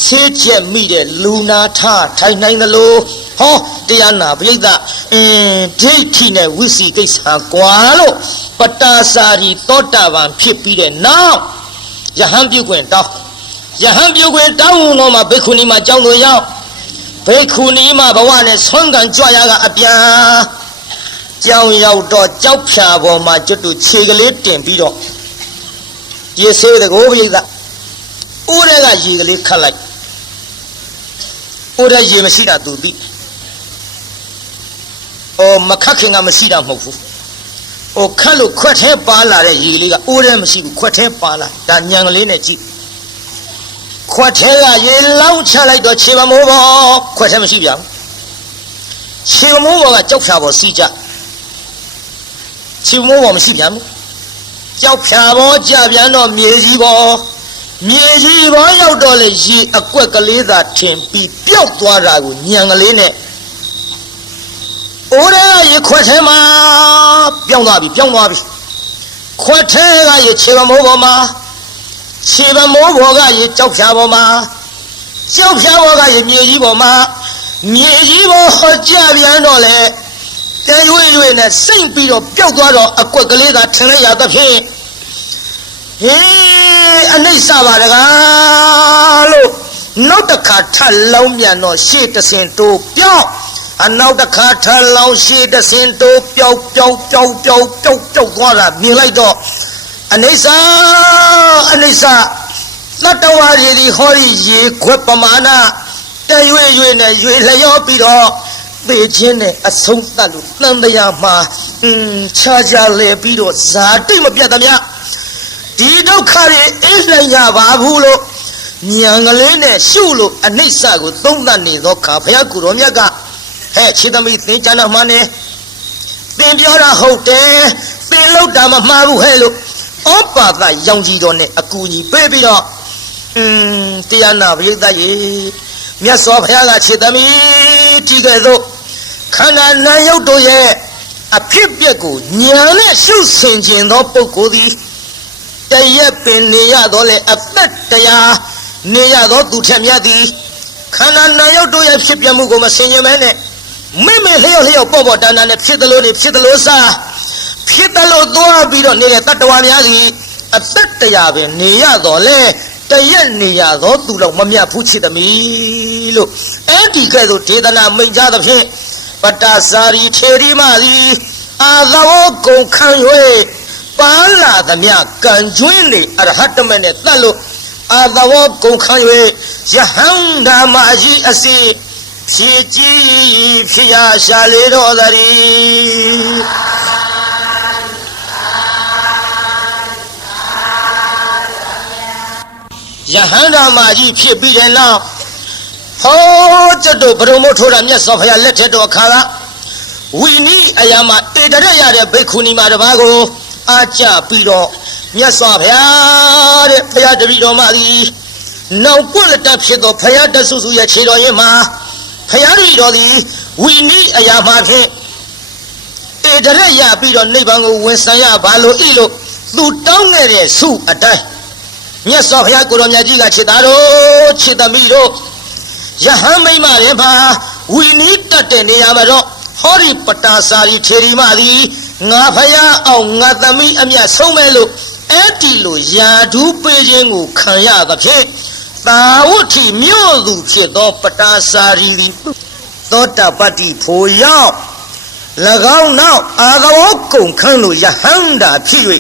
ဆေးချက်မိတဲ့လူနာထထိုင်နိုင်သလိုဟောတရားနာပိဋကဒိဋ္ဌိနဲ့ဝိစီကိစ္စကွာလို့ပတာစာရီသောတာပန်ဖြစ်ပြီးတဲ့နောက်ယဟန်ပြုခွင့်တောင်းယဟန်ပြုခွင့်တောင်းတော့မှဘိက္ခုနီမှာကြောင်းတော်ရောက်ဘိက္ခုနီမှာဘဝနဲ့ဆွမ်းကံကြွရကအပြန်ကြောင်းရောက်တော့ကြောက်ဖြာပေါ်မှာကျွတ်တူခြေကလေးတင်ပြီးတော့ရေဆေးတကိုးပိဋကဦးတဲ့ကရေကလေးခတ်လိုက်ဦးတဲ့ရေမရှိတာသူသိမခတ်ခင်ကမရှိတာမဟုတ်ဘူးခတ်လို့ခွက်ထဲပါလာတဲ့ရေလေးကဦးတဲ့မရှိဘူးခွက်ထဲပါလာဒါညံကလေးနဲ့ကြည့်ခွက်ထဲကရေလောင်းချလိုက်တော့ခြေပမိုးပေါ်ခွက်ထဲမရှိပြန်ခြေပမိုးပေါ်ကကြောက်ဖြာပေါ်စီးကြခြေပမိုးပေါ်မရှိပြန်ဘူးကြောက်ဖြာပေါ်ကြပြန်တော့မြေကြီးပေါ်ရောက်တော့လေရေအကွက်ကလေးသာထင်ပြီးပျောက်သွားတာကိုညံကလေးနဲ့အိုးတဲ့ရေခွက်ထဲမှာပြောင်းသွားပြီခွက်ထဲကရေခြေပမိုးပေါ်မှာခြေပမိုးပေါ်ကရေကြောက်ဖြာပေါ်မှာကြောက်ဖြာပေါ်ကရေမြေကြီးပေါ်မှာမြေကြီးပေါ်ကြပြန်တော့လေတဲရွေ့နဲ့စိမ့်ပြီးတော့ပျောက်သွားတော့အကွက်ကလေးသာထင်လိုက်ရသဖြင့်ဟေးအနိစ္စပါတကားလို့နောက်တစ်ခါထပ်လောင်းပြန်တော့ရှေ့တဆင်တိုးပြောင်းအနောက်တစ်ခါထပ်လောင်းရှေ့တဆင်တိုးပျောက်သွားတာမြင်လိုက်တော့အနိစ္စသတ္တဝါတွေဒီဟောဒီရေခွက်ပမာဏတရွေ့နဲ့ရွေလျောပြီးတော့သေခြင်းနဲ့အဆုံးသတ်လို့တန်တရားမှာခြားကြလဲပြီးတော့ဇာတိမပြတ်သမျှဒီဒုက္ခတွေအိပ်လိုက်ရပါဘူးလို့ဉာဏ်ကလေးနဲ့ရှုလို့အနိစ္စကိုသုံးသပ်နေသောခါဘုရားကိုယ်တော်မြတ်ကခြေသမီးသင်ကြားတော်မှနဲ့သင်ပြောတာဟုတ်တယ်သင်လောက်တာမမှားဘူးဟဲ့လို့ဩပါသရောင်ကြီးတော်နဲ့အကူကြီးပေးပြီးတော့တရားနာပရိသတ်ရေမြတ်စွာဘုရားကခြေသမီးကြည့်ခဲ့သို့ခန္ဓာနာယုတ်တို့ရဲ့အဖြစ်ပြက်ကိုဉာဏ်နဲ့ရှုဆင်ခြင်းသောပုဂ္ဂိုလ်သည်တရက်ပင်နေရတော့လေအသက်တရားနေရတော့သူထက်မြတ်သည်ခန္ဓာနာယုတ်တို့ရဲ့ဖြစ်ပြမှုကိုမဆင်ခြင်မဲနဲ့မိလျော့ပေါ့တန်နဲ့ဖြစ်သလိုနေဖြစ်သလိုစားဖြစ်သလိုသွားပြီးတော့နေတဲ့တတ္တဝါများသည်အသက်တရားပဲနေရတော့လေတရက်နေရတော့သူတော့မမြတ်ဘူးချစ်သမီးလို့အဲ့ဒီကဲ့သို့ဒေသနာမိန့်ကြားသဖြင့်ပတ္တစာရီထေရီမသည်အာသဝကုံခံ၍ပါလာသမျှကံကျွင်းနေအရဟတမနဲ့တတ်လို့အာသဝကုံခံ၍ယဟန္တာမကြီးအစီဖြည့်ကြည်ဖြစ်ရရှာလေတော်သည်ယဟန္တာမကြီးဖြစ်ပြီးတဲ့နောက်ဟောကျွတ်တို့ဘုံမို့ထိုးတာမြတ်စွာဘုရားလက်ထက်တော်အခါကဝိနည်းအရာမှာတေတရက်ရတဲ့ဘိက္ခုနီမတစ်ပါးကိုအားကြပြီးတော့မြတ်စွာဘုရားတဲ့ဘုရားတပည့်တော်မသည်နောက်ပွင့်လက်တဖြစ်သောဘုရားတဆုစုရဲ့ခြေတော်ရင်မှာဘုရားတပည့်တော်သည်ဝိနည်းအရာမှာဖြင့်တေတရက်ရပြီးတော့နိဗ္ဗာန်ကိုဝင်ဆိုင်ရပါလို့ဤလို့သူတောင်းခဲ့တဲ့ဆုအတိုင်းမြတ်စွာဘုရားကိုယ်တော်မြတ်ကြီးကခြေသားတို့ခြေသမီးတို့ယဟန်မိမတွေမှာဝီနီးတက်တဲ့နေရာမှာတော့ဟောဒီပတာစာရီထေရီမသည်ငါဖယားအောင်ငါသမီးအမြတ်ဆုံးမဲ့လို့အဲ့ဒီလိုယာဓုပေးခြင်းကိုခံရသဖြင့်သာဝတိမြို့သူဖြစ်သောပတာစာရီသည်သောတာပတ္တိဖို့ရောက်၎င်းနောက်အာသဝကုံခံလို့ယဟန္တာဖြစ်၍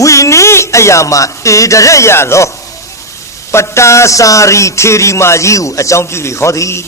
ဝီနီးအရာမှာဧတရက်ရသောပတာစာရီထေရီမကြီးကိုအကြောင်းပြု၍ဟောသည်